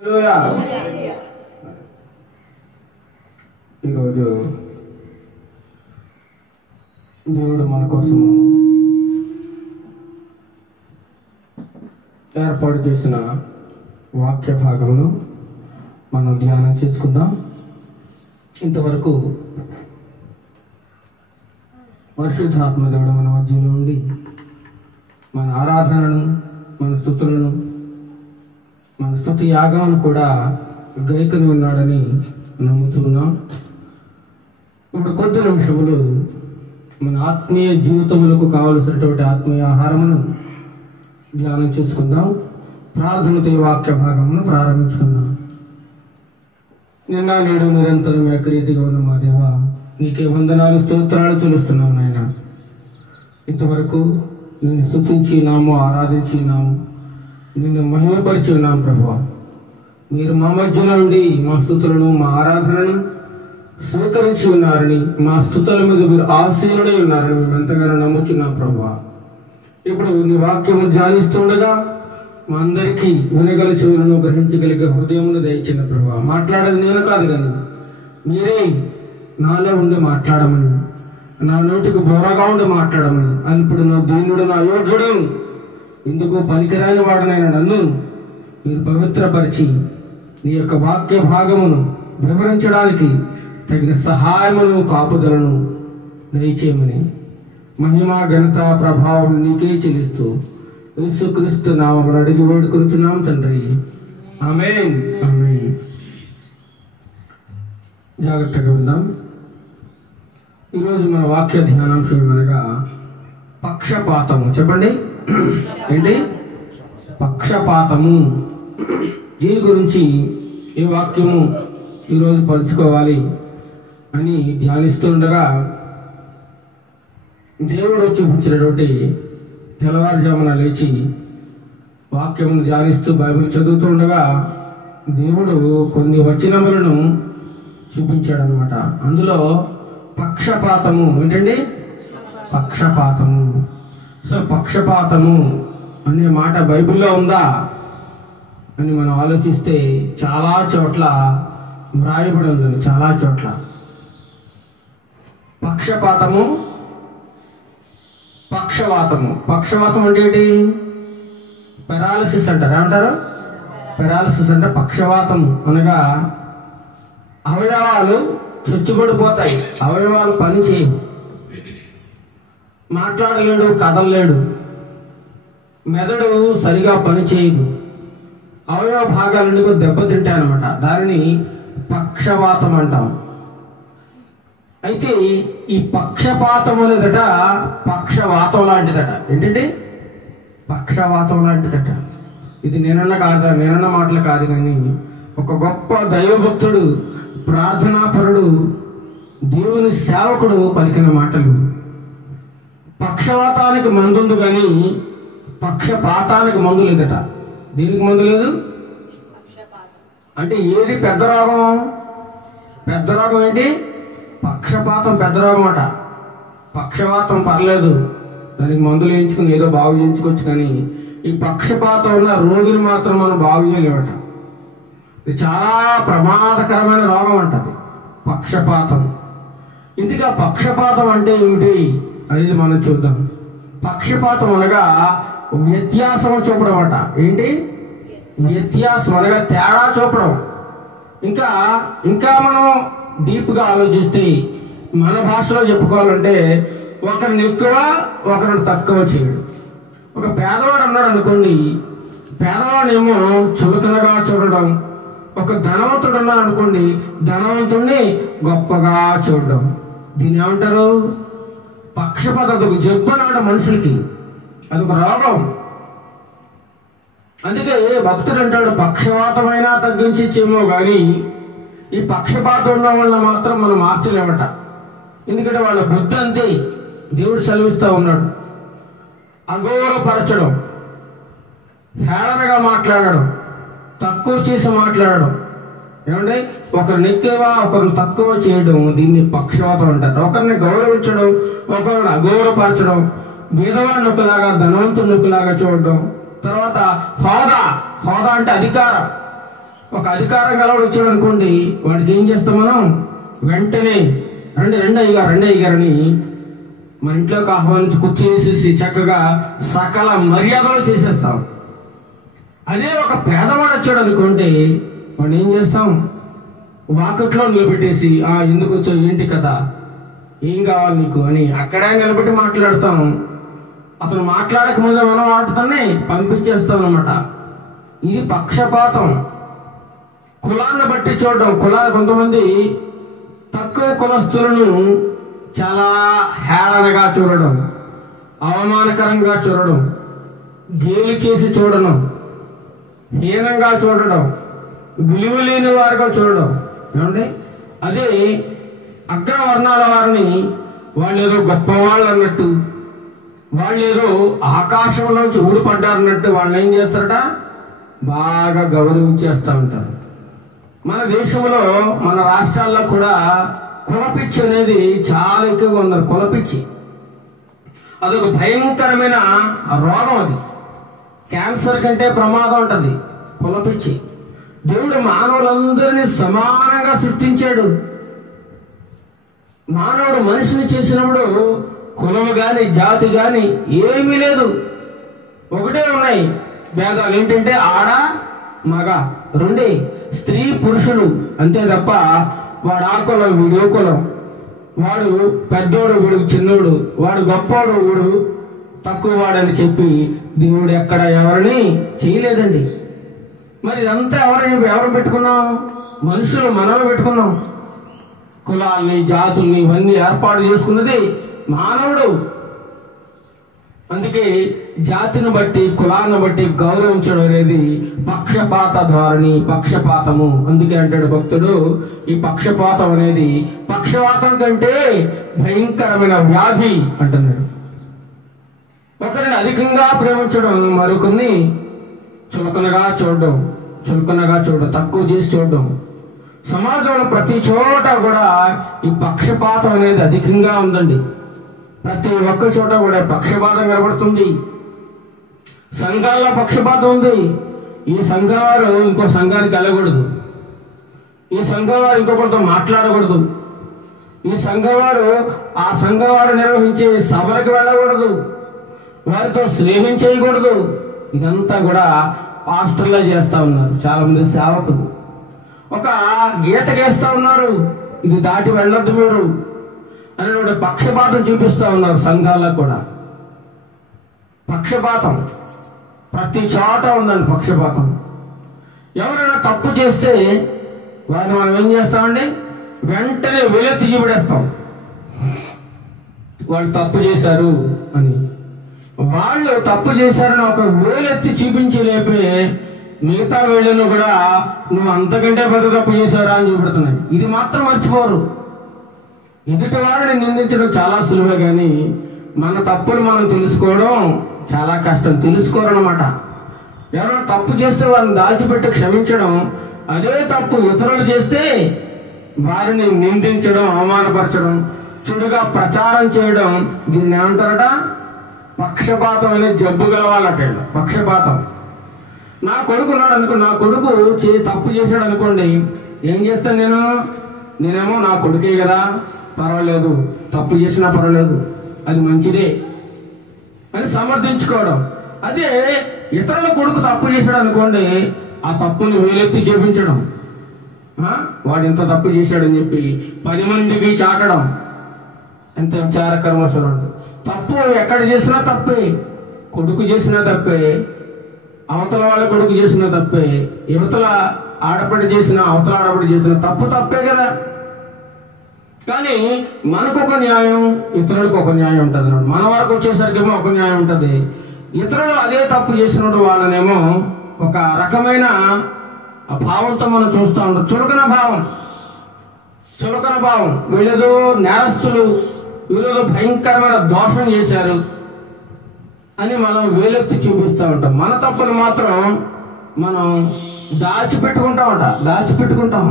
ఈరోజు దేవుడు మన కోసం ఏర్పాటు చేసిన వాక్య భాగమును మనం ధ్యానం చేసుకుందాం. ఇంతవరకు పరిశుద్ధాత్మ దేవుడు మన మధ్యలో ఉండి మన ఆరాధనను, మన స్తుతులను, మన స్తుతి యాగమును కూడా గైకొని ఉన్నాడని నమ్ముతున్నాం. ఇప్పుడు కొద్ది నిమిషములు మన ఆత్మీయ జీవితములకు కావలసినటువంటి ఆత్మీయ ఆహారమును ధ్యానం చేసుకుందాం. ప్రార్థనతో ఈ వాక్య భాగమును ప్రారంభించుకుందాం. నిన్న నేడు నిరంతరం ఏకరీతిగా ఉన్న మా దేవ, నీకే వందనాలు, స్తోత్రాలు చెల్లిస్తున్నాం నాయన. ఇంతవరకు నిన్ను స్తుతించి ఉన్నాము, ఆరాధించి ఉన్నాము, నిన్ను మహిమపరిచి ఉన్నాం ప్రభువా. మీరు మా మధ్యలో నుండి మా స్తుతులను, మా ఆరాధనను స్వీకరించి ఉన్నారని, మా స్తుతుల మీద మీరు ఆశీనుడై ఉన్నారని మేము ఎంతగానో నమ్ముచున్నాం ప్రభువా. ఇప్పుడు నీ వాక్యము ధ్యానిస్తుండగా మా అందరికీ వినగల చెవులను, గ్రహించగలిగే హృదయమును దయచిన ప్రభువా. మాట్లాడేది నేను కాదు కానీ మీరే నాలో ఉండి మాట్లాడమని, నా నోటికి బోరగా ఉండి మాట్లాడమని, అల్పుడు నా దీనుడు నా యోగ్యుడు ఎందుకు పనికిరాని వాడనైనా నన్ను మీరు పవిత్రపరిచి నీ యొక్క వాక్య భాగమును వివరించడానికి తగిన సహాయమును, కాపుదలను దయచేయమని మహిమ, ఘనత, ప్రభావం నీకే చెల్లిస్తూ యేసుక్రీస్తు నామమున అడిగి వేడుకొనుచున్నాం తండ్రి. ఆమేన్, ఆమేన్. జాగ్రత్తగా ఉందాం. ఈరోజు మన వాక్య ధ్యానాంశం ఏమనగా పక్షపాతము. చెప్పండి, ఏంటి పక్షపాతము? దీని గురించి ఈ వాక్యము ఈరోజు పంచుకోవాలి అని ధ్యానిస్తుండగా దేవుడు చూపించినటువంటి తెల్లవారుజామున లేచి వాక్యమును ధ్యానిస్తూ బైబిల్ చదువుతుండగా దేవుడు కొన్ని వచనములను చూపించాడనమాట. అందులో పక్షపాతము ఏంటండి? పక్షపాతము. సో పక్షపాతము అనే మాట బైబిల్లో ఉందా అని మనం ఆలోచిస్తే చాలా చోట్ల వ్రాయబడి ఉంది. చాలా చోట్ల పక్షపాతము, పక్షవాతము. పక్షవాతం అంటే ఏంటి? పెరాలసిస్ అంటారు. ఏమంటారు? పెరాలసిస్ అంటే పక్షవాతం అనగా అవయవాలు చొచ్చుబడిపోతాయి, అవయవాలు పని చేయవు, మాట్లాడలేడు, కదలలేడు, మెదడు సరిగా పని చేయదు, అవయవ భాగాలన్నీ దెబ్బతింటాయి అన్నమాట. దానిని పక్షవాతం అంటాం. అయితే ఈ పక్షపాతం అనేదట పక్షవాతం లాంటిదట. ఏంటంటే పక్షవాతం లాంటిదట. ఇది నేనన్న మాటలు కాదు కానీ ఒక గొప్ప దైవభక్తుడు, ప్రార్థనాపరుడు, దేవుని సేవకుడు పలికిన మాటలు. పక్షవాతానికి మందుంది కానీ పక్షపాతానికి మందు లేదట. దీనికి మందు లేదు అంటే ఏది పెద్ద రోగం? పెద్ద రోగం ఏంటి? పక్షపాతం పెద్ద రోగం అట. పక్షవాతం పర్లేదు, దానికి మందులు వేయించుకుని ఏదో బాగు చేయించుకోవచ్చు, కానీ ఈ పక్షపాతం ఉన్న రోగిని మాత్రం మనం బాగు చేయలేమట. ఇది చాలా ప్రమాదకరమైన రోగం అంటది పక్షపాతం. ఇందుకే పక్షపాతం అంటే ఏమిటి అనేది మనం చూద్దాం. పక్షపాతం అనగా వ్యత్యాసం చూపడం అట. ఏంటి? వ్యత్యాసం అనగా తేడా చూపడం. ఇంకా మనం డీప్గా ఆలోచిస్తే మన భాషలో చెప్పుకోవాలంటే ఒకరిని ఎక్కువ, ఒకరిని తక్కువ చేయడం. ఒక పేదవాడు అన్నాడు అనుకోండి, పేదవాడేమో చులకనగా చూడడం. ఒక ధనవంతుడు అన్నాడు అనుకోండి, ధనవంతుడిని గొప్పగా చూడడం. దీన్ని ఏమంటారు? పక్షపాతం. అదొక జబ్బు అన్నమాట మనుషులకి, అదొక రోగం. అందుకే భక్తుడు అంటాడు, పక్షపాతమైనా తగ్గించేమో కానీ ఈ పక్షపాతం ఉన్న వల్ల మాత్రం మనం మార్చలేమట. ఎందుకంటే వాళ్ళ బుద్ధి అంతే. దేవుడు సెలవిస్తూ ఉన్నాడు. అఘోరపరచడం, హేళనగా మాట్లాడడం, తక్కువ చేసి మాట్లాడడం, ఏమంటే ఒకరిని ఎక్కువ, ఒకరిని తక్కువ చేయడం, దీన్ని పక్షపాతం అంటారు. ఒకరిని గౌరవించడం, ఒకరిని అగౌరవపరచడం, బీదవాడిని ఒకలాగా, ధనవంతుని ఒకలాగా చూడడం. తర్వాత హోదా. హోదా అంటే అధికారం. ఒక అధికారం గలవాడు వచ్చాడు అనుకోండి, వాడికి ఏం చేస్తాం మనం? వెంటనే రండి అయ్యగారని మన ఇంట్లోకి ఆహ్వానించి కూర్చేసేసి చక్కగా సకల మర్యాదలు చేసేస్తాం. అదే ఒక పేదవాడు వచ్చాడు అనుకోండి, వాడిని ఏం చేస్తాం? వాకట్లో నిలబెట్టేసి ఎందుకు వచ్చావు, ఏంటి కదా, ఏం కావాలి నీకు అని అక్కడే నిలబెట్టి మాట్లాడతాం. అతను మాట్లాడక ముందే మనం వాటితోనే పంపించేస్తాం అన్నమాట. ఇది పక్షపాతం. కులాన్ని బట్టి చూడడం. కొంతమంది తక్కువ కులస్తులను చాలా హేళనగా చూడడం, అవమానకరంగా చూడడం, గేలి చేసి చూడడం, హీనంగా చూడడం, విలువలేని వారుగా చూడడం. ఏమండి? అదే అగ్రవర్ణాల వారిని వాళ్ళు ఏదో గొప్పవాళ్ళు అన్నట్టు, వాళ్ళు ఏదో ఆకాశంలోంచి ఊడిపడ్డారన్నట్టు వాళ్ళని ఏం చేస్తారట? బాగా గౌరవించేస్తూ ఉంటారు. మన దేశంలో, మన రాష్ట్రాల్లో కూడా కులపిచ్చి అనేది చాలా ఎక్కువగా ఉన్నారు. కులపిచ్చి అదొక భయంకరమైన రోగం. అది క్యాన్సర్ కంటే ప్రమాదం ఉంటుంది కులపిచ్చి. దేవుడు మానవులందరినీ సమానంగా సృష్టించాడు. మానవుడు మనిషిని చేసినప్పుడు కులము గాని జాతి గాని ఏమీ లేదు, ఒకటే ఉన్నాయి భేదాలు. ఏంటంటే ఆడ మగ రెండే, స్త్రీ పురుషులు అంతే తప్ప వాడు ఆ కులం వీడు కులం, వాడు పెద్దోడు వీడు చిన్నోడు, వాడు గొప్పోడు వీడు తక్కువ వాడని చెప్పి దేవుడు ఎక్కడ ఎవరిని చేయలేదండి. మరి ఇదంతా ఎవరు పెట్టుకున్నాం? మనుషులు మనమే పెట్టుకున్నాం. కులాల్ని జాతుల్ని ఇవన్నీ ఏర్పాటు చేసుకున్నది మానవుడు. అందుకే జాతిని బట్టి కులాన్ని బట్టి గౌరవించడం అనేది పక్షపాత ధోరణి, పక్షపాతము. అందుకే అంటాడు భక్తుడు, ఈ పక్షపాతం అనేది పక్షపాతం కంటే భయంకరమైన వ్యాధి అంటున్నాడు. ఒకరిని అధికంగా ప్రేమించడం, మరొకరిని చులకనగా చూడడం, తక్కువ చేసి చూడడం. సమాజంలో ప్రతి చోట కూడా ఈ పక్షపాతం అనేది అధికంగా ఉందండి. ప్రతి ఒక్క చోట కూడా పక్షపాతం కనబడుతుంది. సంఘాల్లో పక్షపాతం ఉంది. ఈ సంఘం వారు ఇంకో సంఘానికి వెళ్ళకూడదు, ఈ సంఘం వారు ఇంకొకరితో మాట్లాడకూడదు, ఈ సంఘం వారు ఆ సంఘం వారు నిర్వహించే సభలకు వెళ్ళకూడదు, వారితో స్నేహం చేయకూడదు. ఇదంతా కూడా పాస్టర్లే చేస్తా ఉన్నారు. చాలా మంది సేవకులు ఒక గీత గీస్తా ఉన్నారు, ఇది దాటి వెళ్ళొద్దు మీరు అని పక్షపాతం చూపిస్తా ఉన్నారు. సంఘాల్లో కూడా పక్షపాతం ప్రతి చోట ఉందండి. పక్షపాతం. ఎవరైనా తప్పు చేస్తే వారిని మనం ఏం చేస్తామండి? వెంటనే వేలెత్తి చూపెడేస్తాం, వాళ్ళు తప్పు చేశారు అని. వాళ్ళు తప్పు చేశారని ఒక వేలెత్తి చూపించి లేపే మిగతా వేళ్ళను కూడా నువ్వు అంతకంటే పెద్ద తప్పు చేశారా అని చూపెడుతున్నాయి. ఇది మాత్రం మర్చిపోరు. ఎదుటి వారిని నిందించడం చాలా సులువే, కానీ మన తప్పులు మనం తెలుసుకోవడం చాలా కష్టం. తెలుసుకోరన్నమాట. ఎవరైనా తప్పు చేస్తే వారిని దాచిపెట్టి క్షమించడం, అదే తప్పు ఇతరులు చేస్తే వారిని నిందించడం, అవమానపరచడం, చెడుగా ప్రచారం చేయడం, దీన్ని ఏమంటారట? పక్షపాతం అనే జబ్బు గలవాలట. పక్షపాతం. నా కొడుకు ఉన్నాడు అనుకో, నా కొడుకు తప్పు చేశాడు అనుకోండి, ఏం చేస్తాను నేనేమో నా కొడుకే కదా, పర్వాలేదు, తప్పు చేసినా పర్వాలేదు, అది మంచిదే అని సమర్థించుకోవడం. అదే ఇతరుల కొడుకు తప్పు చేశాడు అనుకోండి, ఆ తప్పుని వేలెత్తి చూపించడం, వాడు ఎంత తప్పు చేశాడని చెప్పి 10 మందికి చాటడం. ఎంత విచారకరమో చూడండి. తప్పు ఎక్కడ చేసినా తప్పే, కొడుకు చేసినా తప్పే, అవతల వాళ్ళ కొడుకు చేసిన తప్పే, యువతల ఆడపడి చేసిన అవతల ఆడపడి చేసిన తప్పే కదా. కానీ మనకు ఒక న్యాయం, ఇతరులకు ఒక న్యాయం ఉంటుంది. మన వరకు వచ్చేసరికేమో ఒక న్యాయం ఉంటుంది. ఇతరులు అదే తప్పు చేసినప్పుడు వాళ్ళనేమో ఒక రకమైన భావంతో మనం చూస్తూ ఉంటాం. చులకన భావం. వీళ్ళేదో నేరస్తులు, వీళ్ళేదో భయంకరమైన దోషం చేశారు అని మనం వేలెత్తి చూపిస్తూ ఉంటాం. మన తప్పులు మాత్రం మనం దాచిపెట్టుకుంటాం.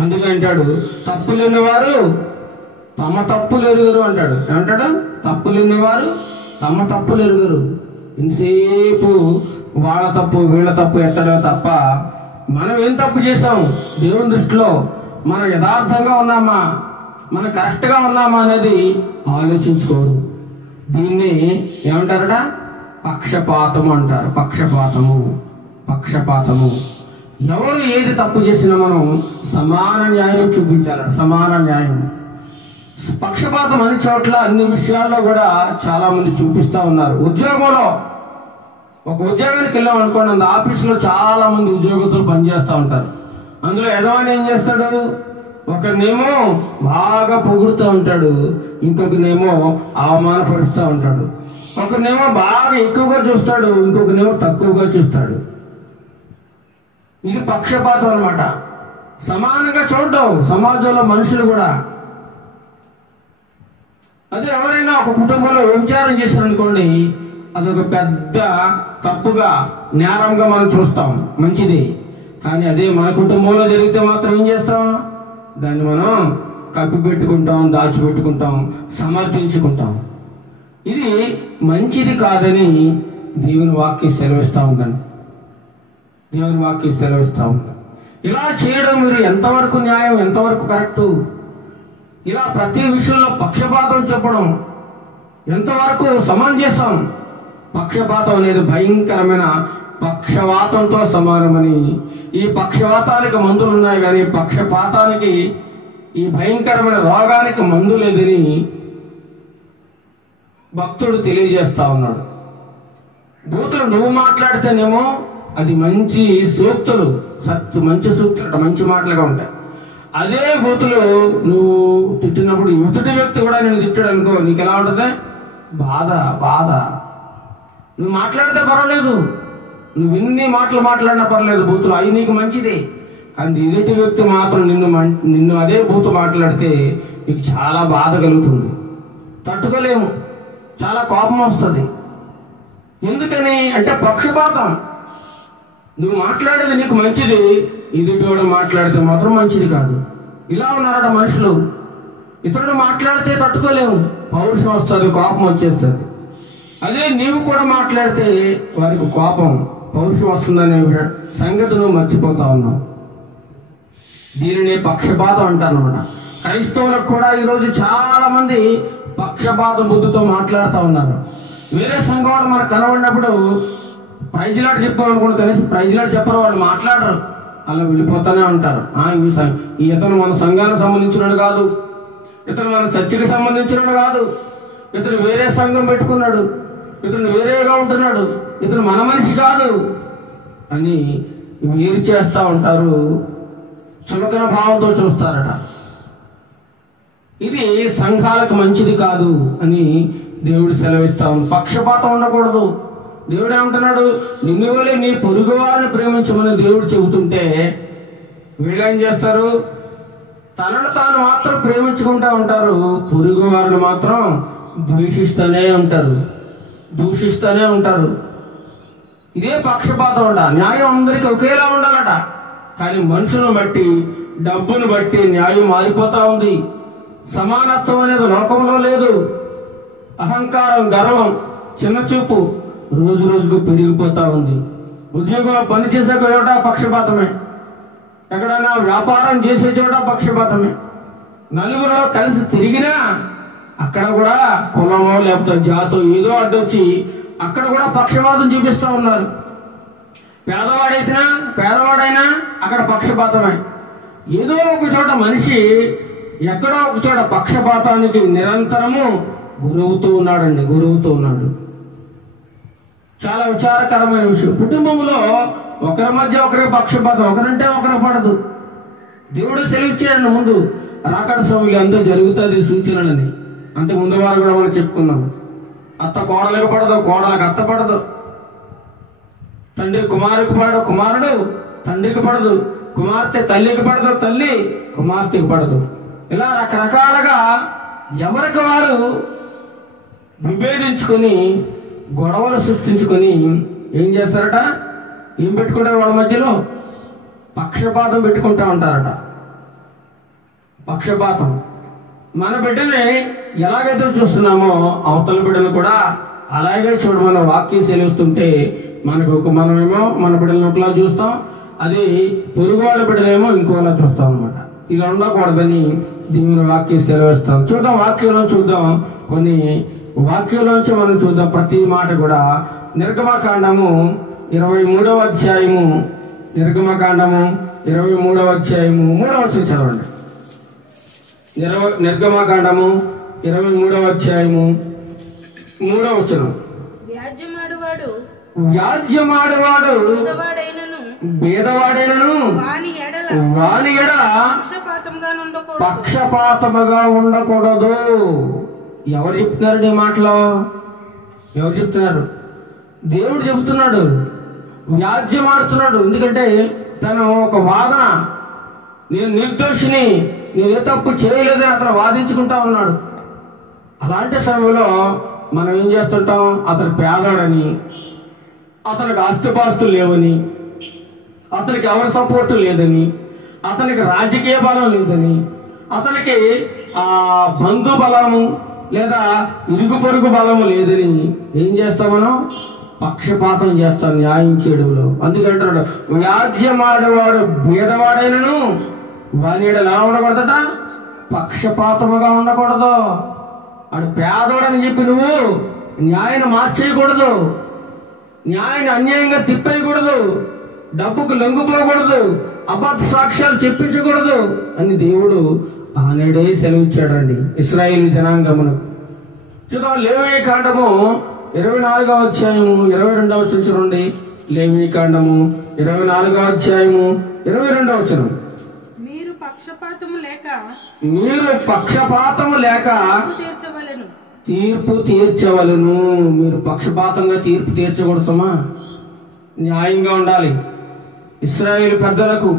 అందుకే అంటాడు, తప్పు లేనివారు తమ తప్పులు ఎరుగరు అంటాడు. ఏమంటాడు? తప్పు లేనివారు తమ తప్పులు ఎరుగరు. ఇంతసేపు వాళ్ళ తప్పు వీళ్ళ తప్పు ఎత్తడం తప్ప మనం ఏం తప్పు చేసాం దేవుని దృష్టిలో, మనం యథార్థంగా ఉన్నామా, మనం కరెక్ట్గా ఉన్నామా అనేది ఆలోచించుకోరు. దీన్ని ఏమంటారట? పక్షపాతము అంటారు. పక్షపాతము. ఎవరు ఏది తప్పు చేసినా మనం సమాన న్యాయం చూపించాలి. సమాన న్యాయం. పక్షపాతం అన్ని చోట్ల అన్ని విషయాల్లో కూడా చాలా మంది చూపిస్తా ఉన్నారు. ఉద్యోగంలో ఒక ఉద్యోగానికి వెళ్ళాం అనుకోండి, అంత ఆఫీసులో చాలా మంది ఉద్యోగస్తులు పనిచేస్తూ ఉంటారు. అందులో యజమాని ఏం చేస్తాడు? ఒకరినేమో బాగా పొగుడుతూ ఉంటాడు, ఇంకొకరినేమో అవమానపరుస్తూ ఉంటాడు. ఒకరినేమో బాగా ఎక్కువగా చూస్తాడు, ఇంకొకరినేమో తక్కువగా చూస్తాడు. ఇది పక్షపాతం అన్నమాట. సమానంగా చూడడం సమాజంలో మనుషులు కూడా. అదే ఎవరైనా ఒక కుటుంబంలో వ్యభిచారం చేశారనుకోండి, అదొక పెద్ద తప్పుగా, నేరంగా మనం చూస్తాం. మంచిది. కానీ అదే మన కుటుంబంలో జరిగితే మాత్రం ఏం చేస్తాం? దాన్ని మనం కప్పిపెట్టుకుంటాం, దాచిపెట్టుకుంటాం, సమర్థించుకుంటాం. ఇది మంచిది కాదని దేవుని వాక్యం సెలవిస్తూ ఉందండి. ఇలా చేయడం మీరు ఎంతవరకు న్యాయం, ఎంతవరకు కరెక్టు? ఇలా ప్రతి విషయంలో పక్షపాతం చెప్పడం ఎంతవరకు సమంజసం? పక్షపాతం అనేది భయంకరమైన పక్షవాతంతో సమానమని, ఈ పక్షవాతానికి మందులు ఉన్నాయి కానీ పక్షపాతానికి, ఈ భయంకరమైన రోగానికి మందు లేదని భక్తుడు తెలియజేస్తా ఉన్నాడు. బూతులు నువ్వు మాట్లాడితేనేమో అది మంచి సూక్తులు, మంచి సూక్తులు, మంచి మాటలుగా ఉంటాయి. అదే బూతులు నువ్వు తిట్టినప్పుడు ఎదుటి వ్యక్తి కూడా నేను తిట్టాడు అనుకో, నీకు ఎలా ఉంటుంది? బాధ. నువ్వు మాట్లాడితే పర్వాలేదు, నువ్వు ఎన్ని మాటలు మాట్లాడినా పర్లేదు, బూతులు అవి నీకు మంచిదే. కానీ ఎదుటి వ్యక్తి మాత్రం నిన్ను అదే బూతు మాట్లాడితే నీకు చాలా బాధ కలుగుతుంది, తట్టుకోలేము, చాలా కోపం వస్తుంది. ఎందుకని అంటే పక్షపాతం. నువ్వు మాట్లాడేది నీకు మంచిది, ఎదుటివాడు మాట్లాడితే మాత్రం మంచిది కాదు. ఇలా ఉన్నారట మనుషులు. ఇతరుడు మాట్లాడితే తట్టుకోలేము, పౌరుషం వస్తుంది, కోపం వచ్చేస్తుంది. అదే నీవు కూడా మాట్లాడితే వారికి కోపం, పౌరుషం వస్తుందనే సంగతి నువ్వు మర్చిపోతా ఉన్నావు. దీనిని పక్షపాతం అంటారన్నమాట. క్రైస్తవులకు కూడా ఈరోజు చాలా మంది పక్షపాత బుద్ధితో మాట్లాడుతూ ఉన్నారు. వేరే సంఘం వాళ్ళు మనకు కనబడినప్పుడు ప్రైజ్లాట్ చెప్తాం అనుకోండి, కనీసం ప్రైజ్లాట్ చెప్పరు, వాళ్ళు మాట్లాడరు, అలా వెళ్ళిపోతూనే ఉంటారు. ఇతను మన సంఘానికి సంబంధించినడు కాదు, ఇతను మన చర్చికి సంబంధించినడు కాదు, ఇతను వేరే సంఘం పెట్టుకున్నాడు, ఇతను వేరేగా ఉంటున్నాడు, ఇతను మన మనిషి కాదు అని వేరు చేస్తూ ఉంటారు. చులకన భావంతో చూస్తారట. ఇది సంఘాలకు మంచిది కాదు అని దేవుడు సెలవిస్తా ఉన్నాడు. పక్షపాతం ఉండకూడదు. దేవుడు ఏమంటున్నాడు? నిన్ను వలె నీ పొరుగు వారిని ప్రేమించమని దేవుడు చెబుతుంటే వీళ్ళేం చేస్తారు? తనను తాను మాత్రం ప్రేమించుకుంటా ఉంటారు, పొరుగు వారిని మాత్రం ద్వేషిస్తూనే ఉంటారు, దూషిస్తూనే ఉంటారు. ఇదే పక్షపాతం ఉండ. న్యాయం అందరికీ ఒకేలా ఉండాలట. కానీ మనుషులను బట్టి, డబ్బును బట్టి న్యాయం మారిపోతా ఉంది. సమానత్వం అనేది లోకంలో లేదు. అహంకారం, గర్వం, చిన్నచూపు రోజు రోజుకు పెరిగిపోతా ఉంది. ఉద్యోగంలో పనిచేసే చోట పక్షపాతమే, ఎక్కడైనా వ్యాపారం చేసే చోట పక్షపాతమే, నలుగురిలో కలిసి తిరిగినా అక్కడ కూడా కులమో లేకపోతే జాతో ఏదో అడ్డొచ్చి అక్కడ కూడా పక్షపాతం చూపిస్తూ ఉన్నారు. పేదవాడైనా అక్కడ పక్షపాతమే. ఏదో ఒక చోట మనిషి ఎక్కడో ఒక చోట పక్షపాతానికి నిరంతరము గురవుతూ ఉన్నాడు. చాలా విచారకరమైన విషయం. కుటుంబంలో ఒకరి మధ్య ఒకరికి పక్షపాతం, ఒకరంటే ఒకరికి పడదు. దేవుడు సెలవిచ్చాడు ముందు రాకడ సమయంలో అంతా జరుగుతుంది సూచనలని. అంత ముందు వారు కూడా మనం చెప్పుకున్నాం. అత్త కోడలకు పడదు, కోడలకు అత్త పడదు, తండ్రి కుమారుడికి పడదు, కుమారుడు తండ్రికి పడదు, కుమార్తె తల్లికి పడదు, తల్లి కుమార్తెకి పడదు. ఇలా రకరకాలుగా ఎవరికి వారు విభేదించుకొని గొడవలు సృష్టించుకొని ఏం చేస్తారట? ఏం పెట్టుకుంటారు? వాళ్ళ మధ్యలో పక్షపాతం పెట్టుకుంటా ఉంటారట. పక్షపాతం. మన బిడ్డని ఎలాగైతే చూస్తున్నామో అవతల బిడ్డను కూడా అలాగే చూడమని వాక్యం సెలవుస్తుంటే మనమేమో మన బిడ్డలను ఒకలా చూస్తాం, అది పొరుగువాళ్ళ బిడ్డలేమో ఇంకోలా చూస్తాం అనమాట. ఇలా ఉండకూడదని దేవుని వాక్యం సెలవిస్తాం. చూద్దాం, వాక్యంలో చూద్దాం, కొన్ని వాక్యంలోంచి మనం చూద్దాం ప్రతి మాట కూడా. నిర్గమకాండము 23వ అధ్యాయము, నిర్గమకాండము 23వ అధ్యాయము 3వ వచనం చదవండి. నిర్గమకాండము 23వ అధ్యాయము 3వ వచనం. వ్యాజ్యమాడువాడు బీదవాడైనను వాని ఎడ పక్షపాతముగా ఉండకూడదు. ఎవరు చెప్తున్నారు ఈ మాటలో? ఎవరు చెప్తున్నారు? దేవుడు చెబుతున్నాడు. వ్యాజ్యమాడుతున్నాడు. ఎందుకంటే తను ఒక వాదన, నేను నిర్దోషిని, నేను ఏ తప్పు చేయలేదని అతను వాదించుకుంటా ఉన్నాడు. అలాంటి సమయంలో మనం ఏం చేస్తుంటాం? అతను పేదవాడని, అతనికి ఆస్తిపాస్తులు లేవని, అతనికి ఎవరి సపోర్టు లేదని, అతనికి రాజకీయ బలం లేదని, అతనికి బంధు బలము లేదా ఇరుగు పొరుగు బలము లేదని ఏం చేస్తాం మనం? పక్షపాతం చేస్తాం న్యాయం చేయడంలో. అందుకంటాడు వ్యాజ్యమాడేవాడు బీదవాడైనను వాని ఎలా ఉండకూడదట? పక్షపాతముగా ఉండకూడదు. వాడు పేదవాడని చెప్పి నువ్వు న్యాయాన్ని మార్చేయకూడదు, న్యాయాన్ని అన్యాయంగా తిప్పేయకూడదు, డబ్బుకు లొంగిపోకూడదు, అబద్ధ సాక్ష్యాలు చెప్పించకూడదు అని దేవుడు ఆనాడే సెలవిచ్చాడండి ఇశ్రాయేలు జనాంగమునకు. చూద్దాం, లేవీ కాండము 24వ అధ్యాయము 22వ వచనం చూడండి. లేవీ కాండము 24వ అధ్యాయము 22వ వచనం. మీరు పక్షపాతము లేక తీర్పు తీర్చవలను. మీరు పక్షపాతంగా తీర్పు తీర్చకూడదు సుమా. న్యాయంగా ఉండాలి. ఇశ్రాయేలు పెద్దలకు,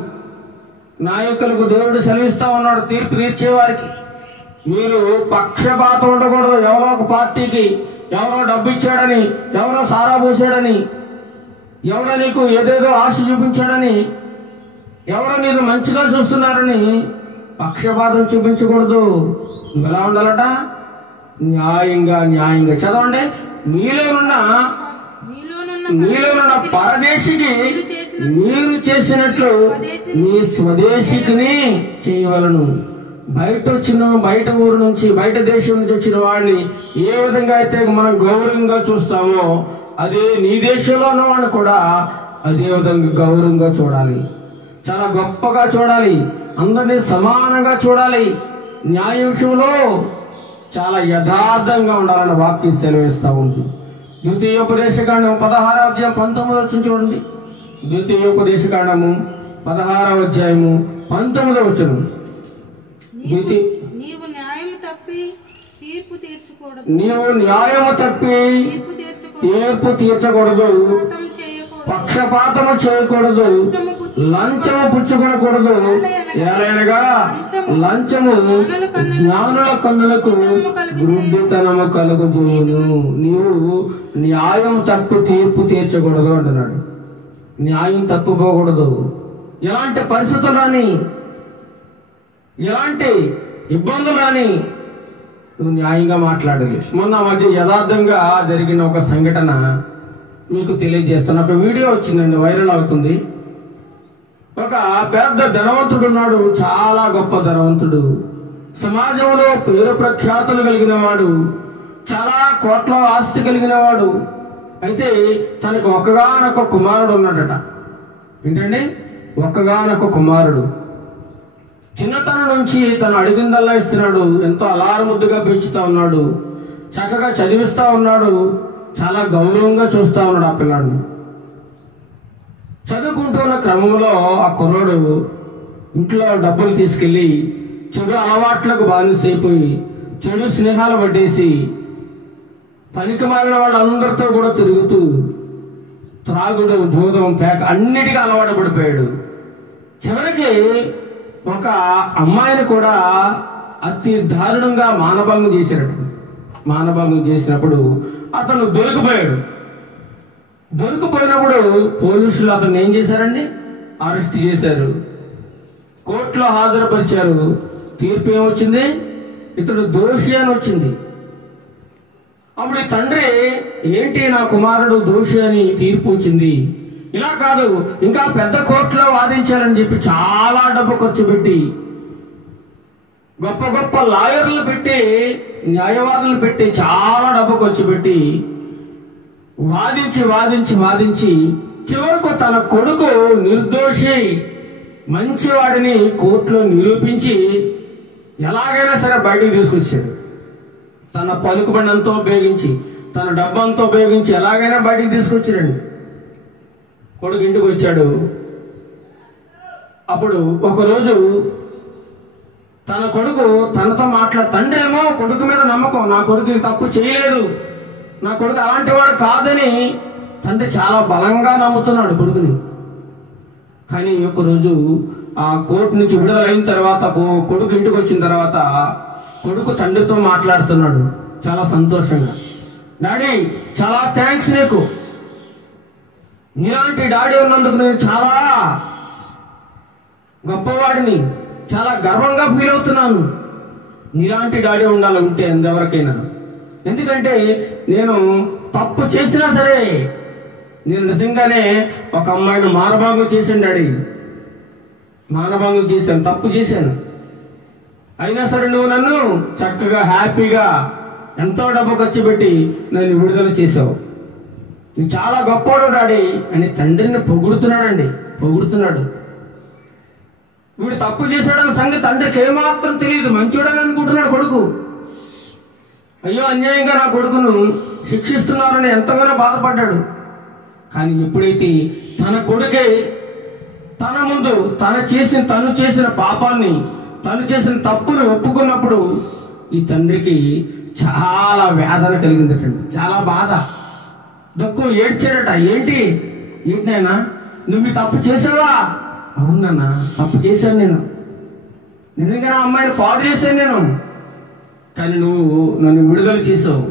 నాయకులకు దేవుడు సెలవిస్తా ఉన్నాడు తీర్పు తీర్చేవారికి. మీరు పక్షపాతం ఉండకూడదు. ఎవరో ఒక పార్టీకి ఎవరో డబ్బు ఇచ్చాడని, ఎవరో సారా పోసాడని, ఎవరో నీకు ఏదేదో ఆశ చూపించాడని, ఎవరో నేను మంచిగా చూస్తున్నారని పక్షపాతం చూపించకూడదు. నువ్వు ఎలా ఉండాలట? న్యాయంగా. చదవండి. మీలోనున్న పరదేశికి మీరు చేసినట్లు మీ స్వదేశికిని చేయవలను. బయట ఊరు నుంచి, బయట దేశం నుంచి వచ్చిన వాడిని ఏ విధంగా అయితే మనం గౌరవంగా చూస్తామో అదే నీ దేశంలో ఉన్నవాడిని కూడా అదే విధంగా గౌరవంగా చూడాలి. చాలా గొప్పగా చూడాలి. అందరినీ సమానంగా చూడాలి. న్యాయ విషయంలో చాలా యథార్థంగా ఉండాలని వాక్యం సెలవిస్తూ ఉంది. ద్వితీయోపదేశకాండము 16వ అధ్యాయం 19వ వచనం చూడండి. ద్వితీయోపదేశకాండము 16వ అధ్యాయము 19వ వచనం. నీవు న్యాయము తప్పి తీర్పు తీర్పు తీర్చకూడదు, పక్షపాతము చేయకూడదు, లంచము పుచ్చుకొనకూడదు. ఏలైనగా లంచము జ్ఞానుల కన్నులకు గుడ్డితనము కలుగుజేయును. నీవు న్యాయం తప్పు తీర్పు తీర్చకూడదు అంటున్నాడు. న్యాయం తప్పుపోకూడదు. ఎలాంటి పరిస్థితులని, ఎలాంటి ఇబ్బందులని నువ్వు న్యాయంగా మాట్లాడాలి. మొన్న మధ్య యథార్థంగా జరిగిన ఒక సంఘటన మీకు తెలియజేస్తాను. ఒక వీడియో వచ్చిందండి, వైరల్ అవుతుంది. ఒక పెద్ద ధనవంతుడు ఉన్నాడు, చాలా గొప్ప ధనవంతుడు, సమాజంలో పేరు ప్రఖ్యాతులు కలిగిన వాడు, చాలా కోట్ల ఆస్తి కలిగిన వాడు. అయితే తనకు ఒక్కగానొక్క కుమారుడు ఉన్నాడట. ఏంటండి? ఒక్కగానొక్క కుమారుడు. చిన్నతనం నుంచి తను అడిగిందల్లా ఇస్తున్నాడు. ఎంతో అలారముద్దుగా పెంచుతా ఉన్నాడు, చక్కగా చదివిస్తా ఉన్నాడు, చాలా గౌరవంగా చూస్తా ఉన్నాడు ఆ పిల్లాడిని. చదువుకుంటున్న క్రమంలో ఆ కుర్రాడు ఇంట్లో డబ్బులు తీసుకెళ్లి చెడు అలవాట్లకు బానిసైపోయి, చెడు స్నేహాలు పట్టేసి, పనికి మారిన వాళ్ళందరితో కూడా తిరుగుతూ త్రాగుడు, జూదం, పేక అన్నిటికీ అలవాటు పడిపోయాడు. చివరికి ఒక అమ్మాయిని కూడా అతి దారుణంగా మానభంగం చేశాడు. మానభంగం చేసినప్పుడు అతను దొరికిపోయాడు. దొరికిపోయినప్పుడు పోలీసులు అతను ఏం చేశారండి? అరెస్ట్ చేశారు, కోర్టులో హాజరుపరిచారు. తీర్పు ఏమొచ్చింది? ఇతడు దోషి అని వచ్చింది. అప్పుడు ఈ తండ్రి, ఏంటి నా కుమారుడు దోషి అని తీర్పు వచ్చింది, ఇలా కాదు, ఇంకా పెద్ద కోర్టులో వాదించాలని చెప్పి చాలా డబ్బు ఖర్చు పెట్టి గొప్ప గొప్ప లాయర్లు పెట్టి న్యాయవాదులు పెట్టి చాలా డబ్బు ఖర్చు పెట్టి వాదించి వాదించి వాదించి చివరకు తన కొడుకు నిర్దోషి మంచివాడిని కోర్టులో నిరూపించి ఎలాగైనా సరే బయటికి తీసుకొచ్చాడు. తన పలుకుబడినంతో ఉపయోగించి తన డబ్బంతో ఉపయోగించి ఎలాగైనా బయటికి తీసుకొచ్చాడండి. కొడుకు ఇంటికి వచ్చాడు. అప్పుడు ఒకరోజు తన కొడుకు తనతో తండ్రి ఏమో కొడుకు మీద నమ్మకం, నా కొడుకు తప్పు చేయలేదు, నా కొడుకు అలాంటి వాడు కాదని తండ్రి చాలా బలంగా నమ్ముతున్నాడు కొడుకుని. కానీ ఒకరోజు ఆ కోర్టు నుంచి విడుదలైన తర్వాత కొడుకు ఇంటికి వచ్చిన తర్వాత కొడుకు తండ్రితో మాట్లాడుతున్నాడు చాలా సంతోషంగా. డాడీ, చాలా థ్యాంక్స్, నీలాంటి డాడీ ఉన్నందుకు నేను చాలా గొప్పవాడిని, చాలా గర్వంగా ఫీల్ అవుతున్నాను. నీలాంటి డాడీ ఉండాలంటే ఎంతవరకైనా. ఎందుకంటే నేను తప్పు చేసినా సరే, నేను నిజంగానే ఒక అమ్మాయిని మానభంగం చేశాను డాడీ, మానభంగం చేశాను, తప్పు చేశాను. అయినా సరే నువ్వు నన్ను చక్కగా హ్యాపీగా ఎంతో డబ్బు ఖర్చు పెట్టి నన్ను విడుదల చేసావు, నువ్వు చాలా గొప్పవాడు డాడీ అని తండ్రిని పొగుడుతున్నాడు. వీడు తప్పు చేశాడన్న సంగతి తండ్రికి ఏమాత్రం తెలియదు, మంచోడని అనుకుంటున్నాడు కొడుకు. అయ్యో అన్యాయంగా నా కొడుకును శిక్షిస్తున్నారని ఎంతగానో బాధపడ్డాడు. కానీ ఎప్పుడైతే తన కొడుకే తన ముందు తను చేసిన పాపాన్ని, తను చేసిన తప్పును ఒప్పుకున్నప్పుడు ఈ తండ్రికి చాలా వేదన కలిగిందటండి, చాలా బాధ, దుఃఖం, ఏడ్చాడట. ఏంటి నాయనా, నువ్వు ఈ తప్పు చేసావా? అవునన్నా, తప్పు చేశాను నేను, నిజంగా నా అమ్మాయిని పాడు చేశాను నేను, కానీ నువ్వు నన్ను విడుదల చేసావు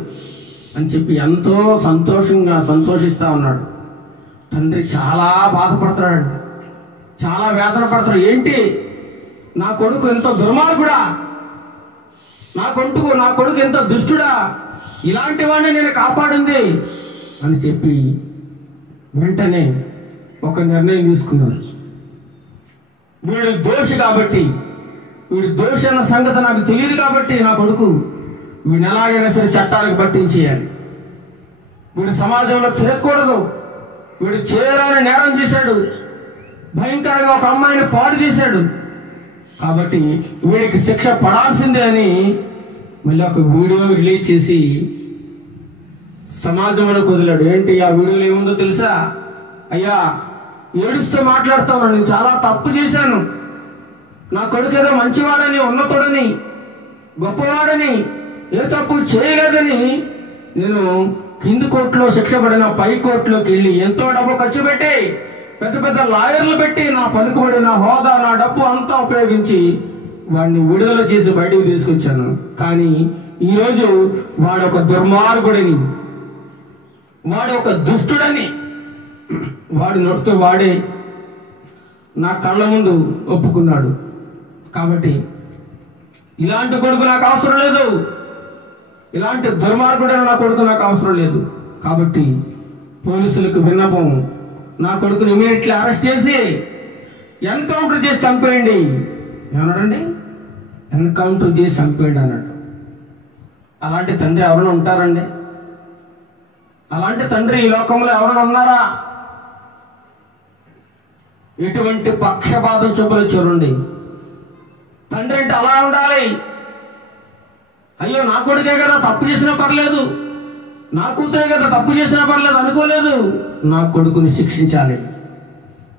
అని చెప్పి ఎంతో సంతోషిస్తా ఉన్నాడు. తండ్రి చాలా బాధపడతాడండి, చాలా వేదన పడతాడు. ఏంటి, నా కొడుకు ఎంతో దుర్మార్గుడా, నా కొడుకు ఎంత దుష్టుడా, ఇలాంటి వాడిని నేను కాపాడింది అని చెప్పి వెంటనే ఒక నిర్ణయం తీసుకున్నాడు. వీడు దోషి కాబట్టి, వీడు దోషి అన్న సంగతి నాకు తెలియదు కాబట్టి నా కొడుకు వీడిని ఎలాగైనా సరే చట్టాలకు పట్టించేయాలి, వీడు సమాజంలో తిరగకూడదు, వీడు చేయాలని నేరం చేశాడు, భయంకరంగా ఒక అమ్మాయిని పాడు చేశాడు, కాబట్టి వీడికి శిక్ష పడాల్సిందే అని మళ్ళీ ఒక వీడియో రిలీజ్ చేసి సమాజంలో వదిలాడు. ఏంటి ఆ వీడియోలో ఏముందో తెలుసా? అయ్యా, ఏడుస్తూ మాట్లాడుతా ఉన్నాను, నేను చాలా తప్పు చేశాను, నా కొడుకు ఏదో మంచివాడని, ఉన్నతుడని, గొప్పవాడని, ఏ తప్పు చేయలేదని నేను కింది కోర్టులో శిక్ష పడిన పై కోర్టులోకి వెళ్ళి ఎంతో డబ్బు ఖర్చు పెట్టి పెద్ద పెద్ద లాయర్లు పెట్టి నా పలుకుబడి, నా హోదా, నా డబ్బు అంతా ఉపయోగించి వాడిని విడుదల చేసి బయటకు తీసుకొచ్చాను. కానీ ఈరోజు వాడు ఒక దుర్మార్గుడని, వాడు ఒక దుష్టుడని వాడి నోటితో వాడే నా కళ్ళ ముందు ఒప్పుకున్నాడు. కాబట్టి ఇలాంటి కొడుకు నాకు అవసరం లేదు, ఇలాంటి దుర్మార్గుడైన నా కొడుకు నాకు అవసరం లేదు. కాబట్టి పోలీసులకు విన్నపం, నా కొడుకుని ఇమీడియట్లీ అరెస్ట్ చేసి ఎన్కౌంటర్ చేసి చంపేయండి. ఏమన్నాడండి? ఎన్కౌంటర్ చేసి చంపేయండి అన్నాడు. అలాంటి తండ్రి ఎవరైనా ఉంటారండి? అలాంటి తండ్రి ఈ లోకంలో ఎవరైనా ఉన్నారా? ఎటువంటి పక్షపాతం చూపలేదు చూడండి. తండ్రి అంటే అలా ఉండాలి. అయ్యో, నా కొడుకే కదా తప్పు చేసినా పర్లేదు, నా కూతురే కదా తప్పు చేసినా పర్లేదు అనుకోలేదు. నా కొడుకుని శిక్షించాలి,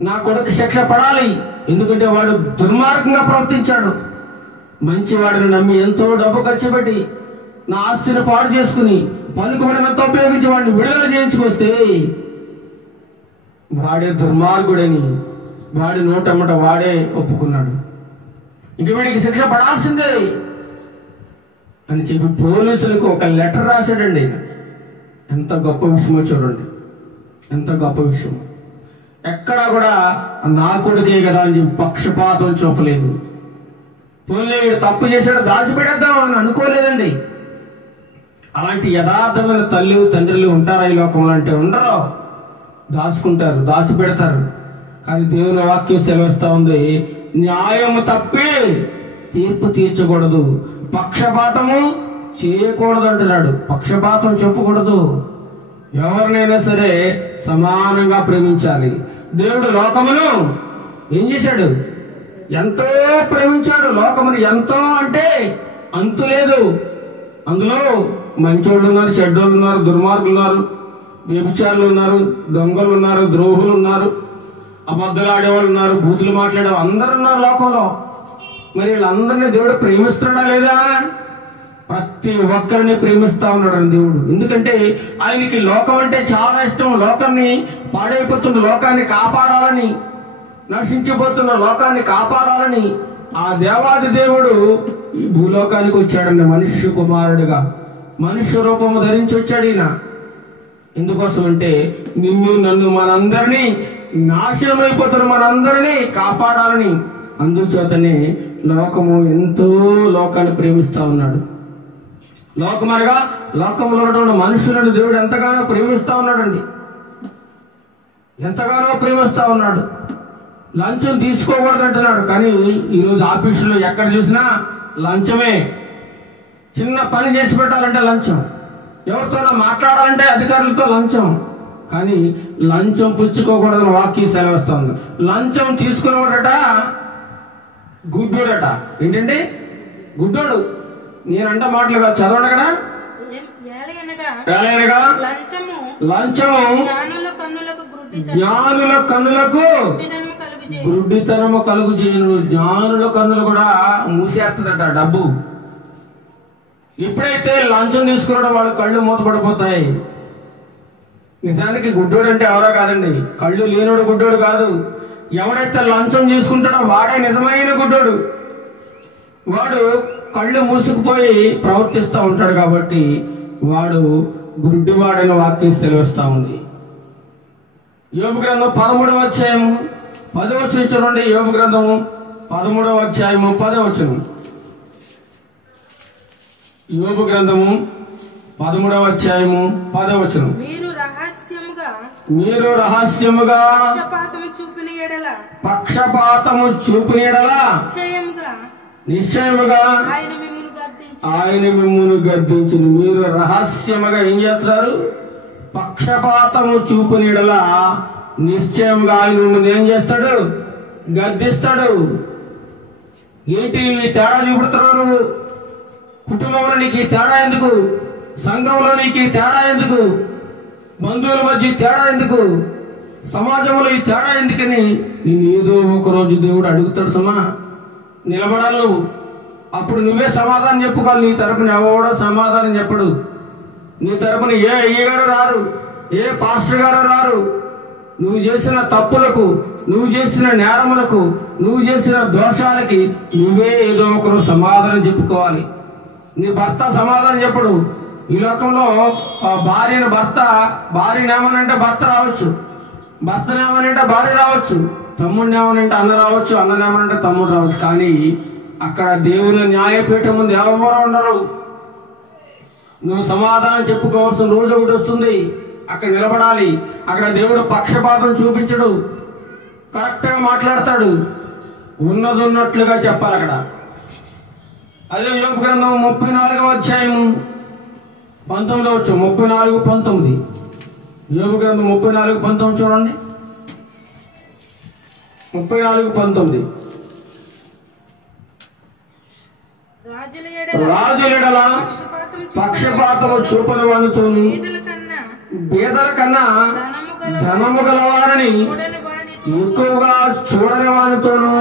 నా కొడుకు శిక్ష పడాలి. ఎందుకంటే వాడు దుర్మార్గంగా ప్రవర్తించాడు. మంచివాడిని నమ్మి ఎంతో డబ్బు ఖర్చు పెట్టి నా ఆస్తిని పాడు చేసుకుని పలుకుబడినంత ఉపయోగించి వాడిని విడుదల చేయించుకొస్తే వాడే దుర్మార్గుడని వాడి నోటమ్మట వాడే ఒప్పుకున్నాడు. ఇంక వీడికి శిక్ష పడాల్సిందే అని చెప్పి పోలీసులకు ఒక లెటర్ రాశాడండి. ఎంత గొప్ప విషయమో చూడండి, ఎంత గొప్ప విషయం. ఎక్కడా కూడా నా కొడుకే కదా అని చెప్పి పక్షపాతం చూపలేదు. పోలీ తప్పు చేశాడు దాచిపెడేద్దాం అని అనుకోలేదండి. అలాంటి యథార్థమైన తల్లి తండ్రులు ఉంటారా ఈ లోకంలో అంటే ఉండరు. దాచుకుంటారు, దాచిపెడతారు. కానీ దేవుని వాక్యం సెలవిస్తా ఉంది, న్యాయము తప్పి తీర్పు తీర్చకూడదు, పక్షపాతము చేయకూడదు అంటున్నాడు. పక్షపాతం చెప్పకూడదు. ఎవరినైనా సరే సమానంగా ప్రేమించాలి. దేవుడు లోకమును ఏం చేశాడు? ఎంతో ప్రేమించాడు. లోకమును ఎంతో అంటే అంతు లేదు. అందులో మంచోళ్ళు ఉన్నారు, చెడ్డోళ్ళు ఉన్నారు, దుర్మార్గులు ఉన్నారు, వ్యభిచారులు ఉన్నారు, దొంగలు ఉన్నారు, ద్రోహులు ఉన్నారు, అబద్ధాలు ఆడేవాళ్ళు ఉన్నారు, బూతులు మాట్లాడే అందరు ఉన్నారు లోకంలో. మరి వీళ్ళందరినీ దేవుడు ప్రేమిస్తున్నాడా లేదా? ప్రతి ఒక్కరిని ప్రేమిస్తా ఉన్నాడు దేవుడు. ఎందుకంటే ఆయనకి లోకం అంటే చాలా ఇష్టం. లోకాన్ని పాడైపోతున్న లోకాన్ని కాపాడాలని, నశించిపోతున్న లోకాన్ని కాపాడాలని ఆ దేవాది దేవుడు ఈ భూలోకానికి వచ్చాడండి. మనుష్య కుమారుడిగా మనుష్య రూపము ధరించి వచ్చాడు ఈయన. ఎందుకోసం అంటే నిన్ను నన్ను మనందరినీ, నాశనమైపోతున్న మనందరినీ కాపాడాలని. అందుచేతనే లోకము ఎంతో లోకాన్ని ప్రేమిస్తా ఉన్నాడు. లోకమనగా లోకంలో ఉన్నటువంటి మనుషులను దేవుడు ఎంతగానో ప్రేమిస్తా ఉన్నాడండి. ఎంతగానో ప్రేమిస్తా ఉన్నాడు. లంచం తీసుకోకూడదు అంటున్నాడు. కానీ ఈరోజు ఆఫీసులో ఎక్కడ చూసినా లంచమే. చిన్న పని చేసి పెట్టాలంటే లంచం, ఎవరితోనో మాట్లాడాలంటే అధికారులతో లంచం. కానీ లంచం పుచ్చుకోకూడదని వాక్యం సెలవిస్తోంది. లంచం తీసుకునేవాడట గుడ్డోడట. ఏంటంటే గుడ్డోడు. నేనంట మాటలుగా చదవండి కదా. లంచము జ్ఞానుల కన్నులకు గుడ్డితనము కలుగు చేయను. జ్ఞానుల కన్నులు కూడా మూసేస్తుందట డబ్బు. ఎప్పుడైతే లంచం తీసుకున్నాడో వాళ్ళ కళ్ళు మూతపడిపోతాయి. నిజానికి గుడ్డోడు అంటే ఎవరో కాదండి, కళ్ళు లేనోడు గుడ్డోడు కాదు. ఎవడైతే లంచం తీసుకుంటాడో వాడే నిజమైన గుడ్డోడు. వాడు కళ్ళు మూసుకుపోయి ప్రవర్తిస్తూ ఉంటాడు కాబట్టి వాడు గుడ్డివాడని వాక్యం సెలవిస్తా ఉంది. యోబు గ్రంథం 13వ అధ్యాయము 10వ వచనం చూడండి. యోబు గ్రంథము 13వ అధ్యాయము 10వ వచనం. యోబు గ్రంథము 13వ అధ్యాయము 10వ వచనం. మీరు రహస్యముగా పక్షపాతము చూపిన ఎడల నిశ్చయముగా ఆయన మిమ్మును గద్దించును. మీరు రహస్యముగా ఏం చేస్తారు? పక్షపాతము చూపిన ఎడల నిశ్చయంగా ఆయన మిమ్మల్ని ఏం చేస్తాడు? గద్దిస్తాడు. ఏంటి తేడా చూపుతున్నారు? కుటుంబంలో నీకు తేడా ఎందుకు? సంఘంలో నీకు తేడా ఎందుకు? బంధువుల మధ్య తేడా ఎందుకు? సమాజంలో ఈ తేడా ఎందుకని నేను ఏదో ఒక రోజు దేవుడు అడుగుతాడు. సమా నిలబడాలి నువ్వు. అప్పుడు నువ్వే సమాధానం చెప్పుకోవాలి. నీ తరపున ఎవడో సమాధానం చెప్పడు. నీ తరపున ఏ అయ్యగారు రారు, ఏ పాస్టర్ గారు రారు. నువ్వు చేసిన తప్పులకు, నువ్వు చేసిన నేరములకు, నువ్వు చేసిన దోషాలకి నువ్వే ఏదో ఒకరు సమాధానం చెప్పుకోవాలి. నీ భర్త సమాధానం చెప్పడు. ఈ లోకంలో భార్యను భర్త, భార్యను ఏమనంటే భర్త రావచ్చు, భర్తను ఏమనంటే భార్య రావచ్చు, తమ్ముడిని ఏమనంటే అన్న రావచ్చు, అన్నని ఏమనంటే తమ్ముడు రావచ్చు. కానీ అక్కడ దేవుని న్యాయపీఠం ముందు ఎవరు ఉండరు. నువ్వు సమాధానం చెప్పుకోవాల్సిన రోజు ఒకటి వస్తుంది. అక్కడ నిలబడాలి. అక్కడ దేవుడు పక్షపాతం చూపించడు, కరెక్ట్గా మాట్లాడతాడు. ఉన్నది ఉన్నట్లుగా చెప్పాలి అక్కడ. అదే యోబు గ్రంథం 34వ అధ్యాయం 19వ వచనం. 34:19. యోబు గ్రంథం 34:19 చూడండి. 34:19. రాజుల ఎడల పక్షపాతము చూపని వానితోను బేదల కన్నా ధనము గలవారని ఎక్కువగా చూడని వానితోను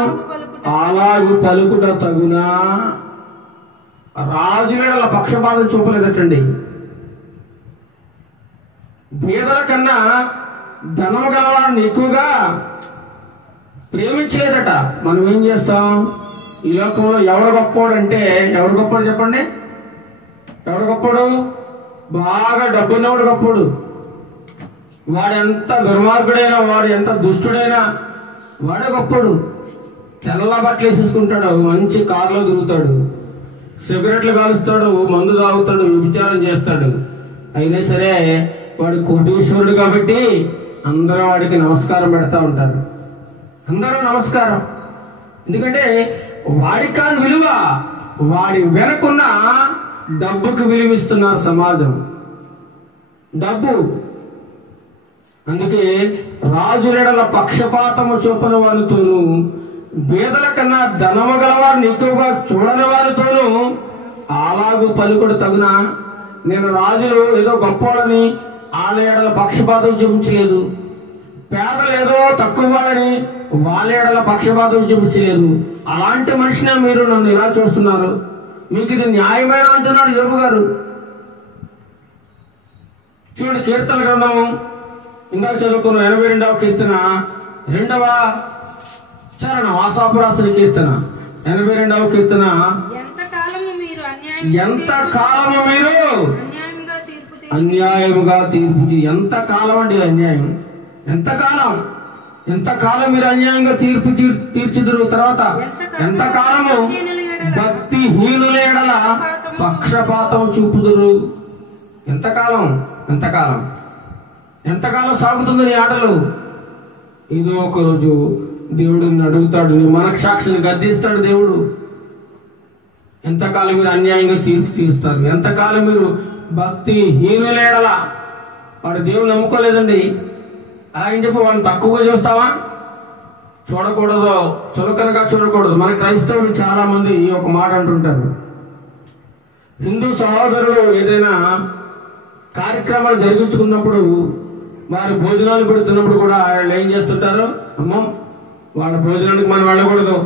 అలాగు పలుకుట తగునా? రాజుల ఎడల పక్షపాతం చూపలేదటండి. బేదల కన్నా ధనము గలవారిని ఎక్కువగా ప్రేమించలేదట. మనం ఏం చేస్తాం? ఈ లోకంలో ఎవడు గొప్పోడు అంటే ఎవడు గొప్పడు చెప్పండి? ఎవడు గొప్పడు? బాగా డబ్బున్నవాడు గొప్పడు. వాడు ఎంత దుర్మార్గుడైనా, వాడు ఎంత దుష్టుడైనా వాడే గొప్పడు. తెల్ల బట్టలు వేసేసుకుంటాడు, మంచి కారులో తిరుగుతాడు, సిగరెట్లు కాలుస్తాడు, మందు తాగుతాడు, వ్యభిచారం చేస్తాడు. అయినా సరే వాడు కోటీశ్వరుడు కాబట్టి అందరూ వాడికి నమస్కారం పెడతా ఉంటారు. అందరూ నమస్కారం. ఎందుకంటే వాడికి కాదు విలువ, వాడి వెనకున్న డబ్బుకు విలువిస్తున్నారు సమాజం. డబ్బు. అందుకే రాజులెడల పక్షపాతము చూపని వారితోనూ, పేదల కన్నా ధనము గలవారిని ఎక్కువగా చూడని వారితోనూ అలాగూ పలుకుడు తగునా. నేను రాజులు ఏదో గొప్పవాళ్ళని వాళ్ళ ఎడల పక్షపాతం చూపించలేదు, పేదలు ఏదో తక్కువ వాళ్ళని వాళ్ళ ఎడల పక్షపాతం చూపించలేదు. అలాంటి మనిషినే మీరు నన్ను ఇలా చూస్తున్నారు, మీకు ఇది న్యాయమైన అంటున్నాడు యోబు గారు. చూడండి, కీర్తన గ్రంథము ఇందాక చదువుకున్న 82వ కీర్తన 2వ చరణం, ఆసాపురాసుల కీర్తన 82వ కీర్తన. ఎంత కాలము మీరు అన్యాయముగా తీర్పు. ఎంత కాలం అండి అన్యాయం? ఎంతకాలం మీరు అన్యాయంగా తీర్చుదురు? తర్వాత ఎంతకాలము భక్తిహీనుల ఎడల పక్షపాతం చూపుదురు? ఎంతకాలం సాగుతుంది నీ ఆటలు? ఏదో ఒక రోజు దేవుడు అడుగుతాడు, నీ మనసాక్షిని గద్దిస్తాడు దేవుడు. ఎంతకాలం మీరు అన్యాయంగా తీరుస్తారు? ఎంతకాలం మీరు భక్తిహీనుల ఎడల? వాడు దేవుడు నమ్ముకోలేదండి, అలాగని చెప్పి వాళ్ళని తక్కువగా చూస్తావా? చూడకూడదు, చులకనగా చూడకూడదు. మన క్రైస్తవులు చాలా మంది ఒక మాట అంటుంటారు, హిందూ సహోదరులు ఏదైనా కార్యక్రమాలు జరిగించుకున్నప్పుడు వారు భోజనాలు పెడుతున్నప్పుడు కూడా వాళ్ళు ఏం చేస్తుంటారు, అమ్మో వాళ్ళ భోజనానికి మనం వెళ్ళకూడదు,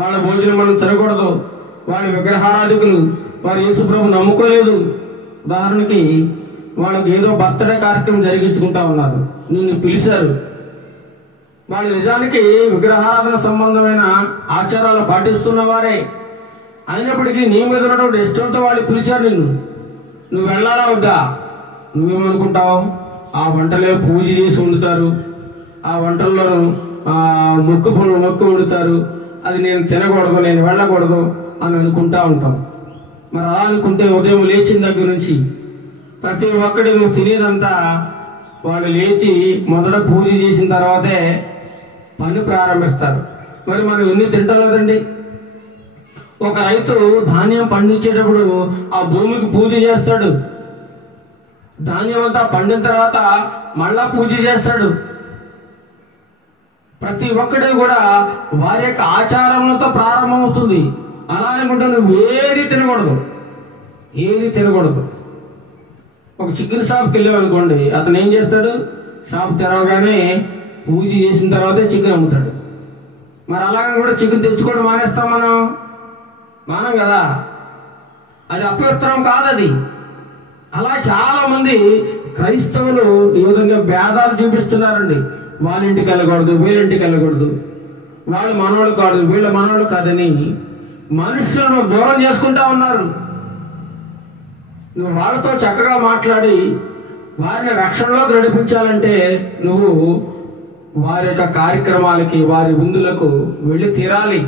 వాళ్ళ భోజనం మనం తినకూడదు, వాళ్ళ విగ్రహారాధికులు, వారు యేసుప్రభు నమ్ముకోలేదు. ఉదాహరణకి వాళ్ళకి ఏదో బర్త్డే కార్యక్రమం జరిగించుకుంటా ఉన్నారు, నిన్ను పిలిచారు. వాళ్ళు నిజానికి విగ్రహారాధన సంబంధమైన ఆచారాలు పాటిస్తున్న వారే అయినప్పటికీ నీ మీద ఉన్నటువంటి ఇష్టంతో వాళ్ళు పిలిచారు నిన్ను. నువ్వు వెళ్ళాలా వద్దా? నువ్వేమనుకుంటావు? ఆ వంటలే పూజ చేసి వండుతారు, ఆ వంటల్లోనూ మొక్కు వండుతారు, అది నేను తినకూడదు, నేను వెళ్ళకూడదు అని అనుకుంటా ఉంటాం. మరి అలా అనుకుంటే ఉదయం లేచిన దగ్గర నుంచి ప్రతి ఒక్కటి నువ్వు తినేదంతా వాళ్ళు లేచి మొదట పూజ చేసిన తర్వాతే పని ప్రారంభిస్తారు. మరి మనం ఎన్ని తింటాం లేదండి? ఒక రైతు ధాన్యం పండించేటప్పుడు ఆ భూమికి పూజ చేస్తాడు, ధాన్యం అంతా పండిన తర్వాత మళ్ళా పూజ చేస్తాడు. ప్రతి ఒక్కటి కూడా వారి యొక్క ఆచారములతో ప్రారంభమవుతుంది. అలా అనుకుంటే నువ్వు ఏది తినకూడదు. ఒక చికెన్ షాప్కి వెళ్ళావు అనుకోండి, అతను ఏం చేస్తాడు, షాప్ తెరవగానే పూజ చేసిన తర్వాతే చికెన్ అమ్ముతాడు. మరి అలాగని కూడా చికెన్ తెచ్చుకోవడం మానేస్తాం మానం కదా, అది అపవిత్రం కాదది. అలా చాలా మంది క్రైస్తవులు ఈ విధంగా భేదాలు చూపిస్తున్నారండి. వాళ్ళ ఇంటికి వెళ్ళకూడదు, వీళ్ళింటికి వెళ్ళకూడదు, వాళ్ళు మనవాళ్ళు కాదు, వీళ్ళ మనవాళ్ళు కాదని మనుషులను దూరం చేసుకుంటా ఉన్నారు. నువ్వు వాళ్ళతో చక్కగా మాట్లాడి వారిని రక్షణలోకి నడిపించాలంటే నువ్వు వారి యొక్క కార్యక్రమాలకి, వారి విందులకు వెళ్ళి తీరాలి.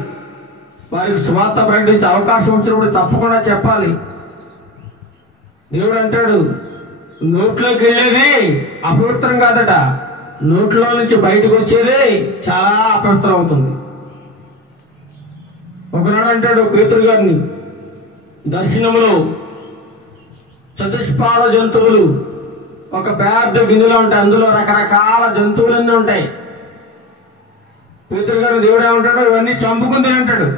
వారికి సువార్త ప్రకటించే అవకాశం వచ్చినప్పుడు తప్పకుండా చెప్పాలి. దేవుడు అంటాడు, నోట్లోకి వెళ్ళేది అపవిత్రం కాదట, నోట్లో నుంచి బయటకు వచ్చేది చాలా అపవిత్రం అవుతుంది. ఒకనాడు అంటాడు పేతురు గారిని, దర్శనములో చతుష్పాద జంతువులు ఒక పెద్ద గిన్నెలో ఉంటాయి, అందులో రకరకాల జంతువులన్నీ ఉంటాయి. పేతురు గారిని దేవుడు ఏమంటాడు, ఇవన్నీ చంపుకుని తినంటాడు.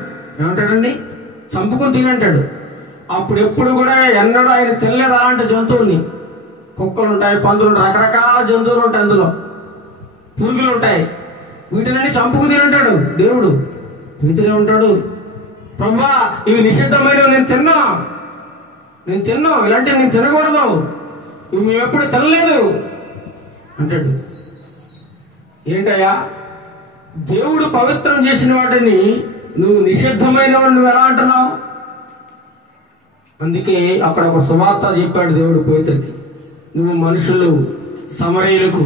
ఏమంటాడండి? చంపుకుని తినంటాడు. అప్పుడు ఎప్పుడు కూడా ఎన్నడూ ఆయన తినలేదు అలాంటి జంతువుల్ని. కుక్కలు ఉంటాయి, పందులు ఉంటాయి, రకరకాల జంతువులు ఉంటాయి, అందులో పురుగులు ఉంటాయి. వీటిని చంపుకుని తినంటాడు దేవుడు. పేతురు ఏమంటాడు, ప్రభువా ఇవి నిషిద్ధమైన నేను తిన్నాం, ఇలాంటివి నేను తినకూడదు, ఇవి మేము ఎప్పుడు తినలేదు అంటాడు. ఏంటయ్యా, దేవుడు పవిత్రం చేసిన వాటిని నువ్వు నిషిద్ధమైన నువ్వు ఎలా అంటున్నావు? అందుకే అక్కడ ఒక సువార్త చెప్పాడు దేవుడు పేతురికి, నువ్వు మనుషులు సమరయులకు,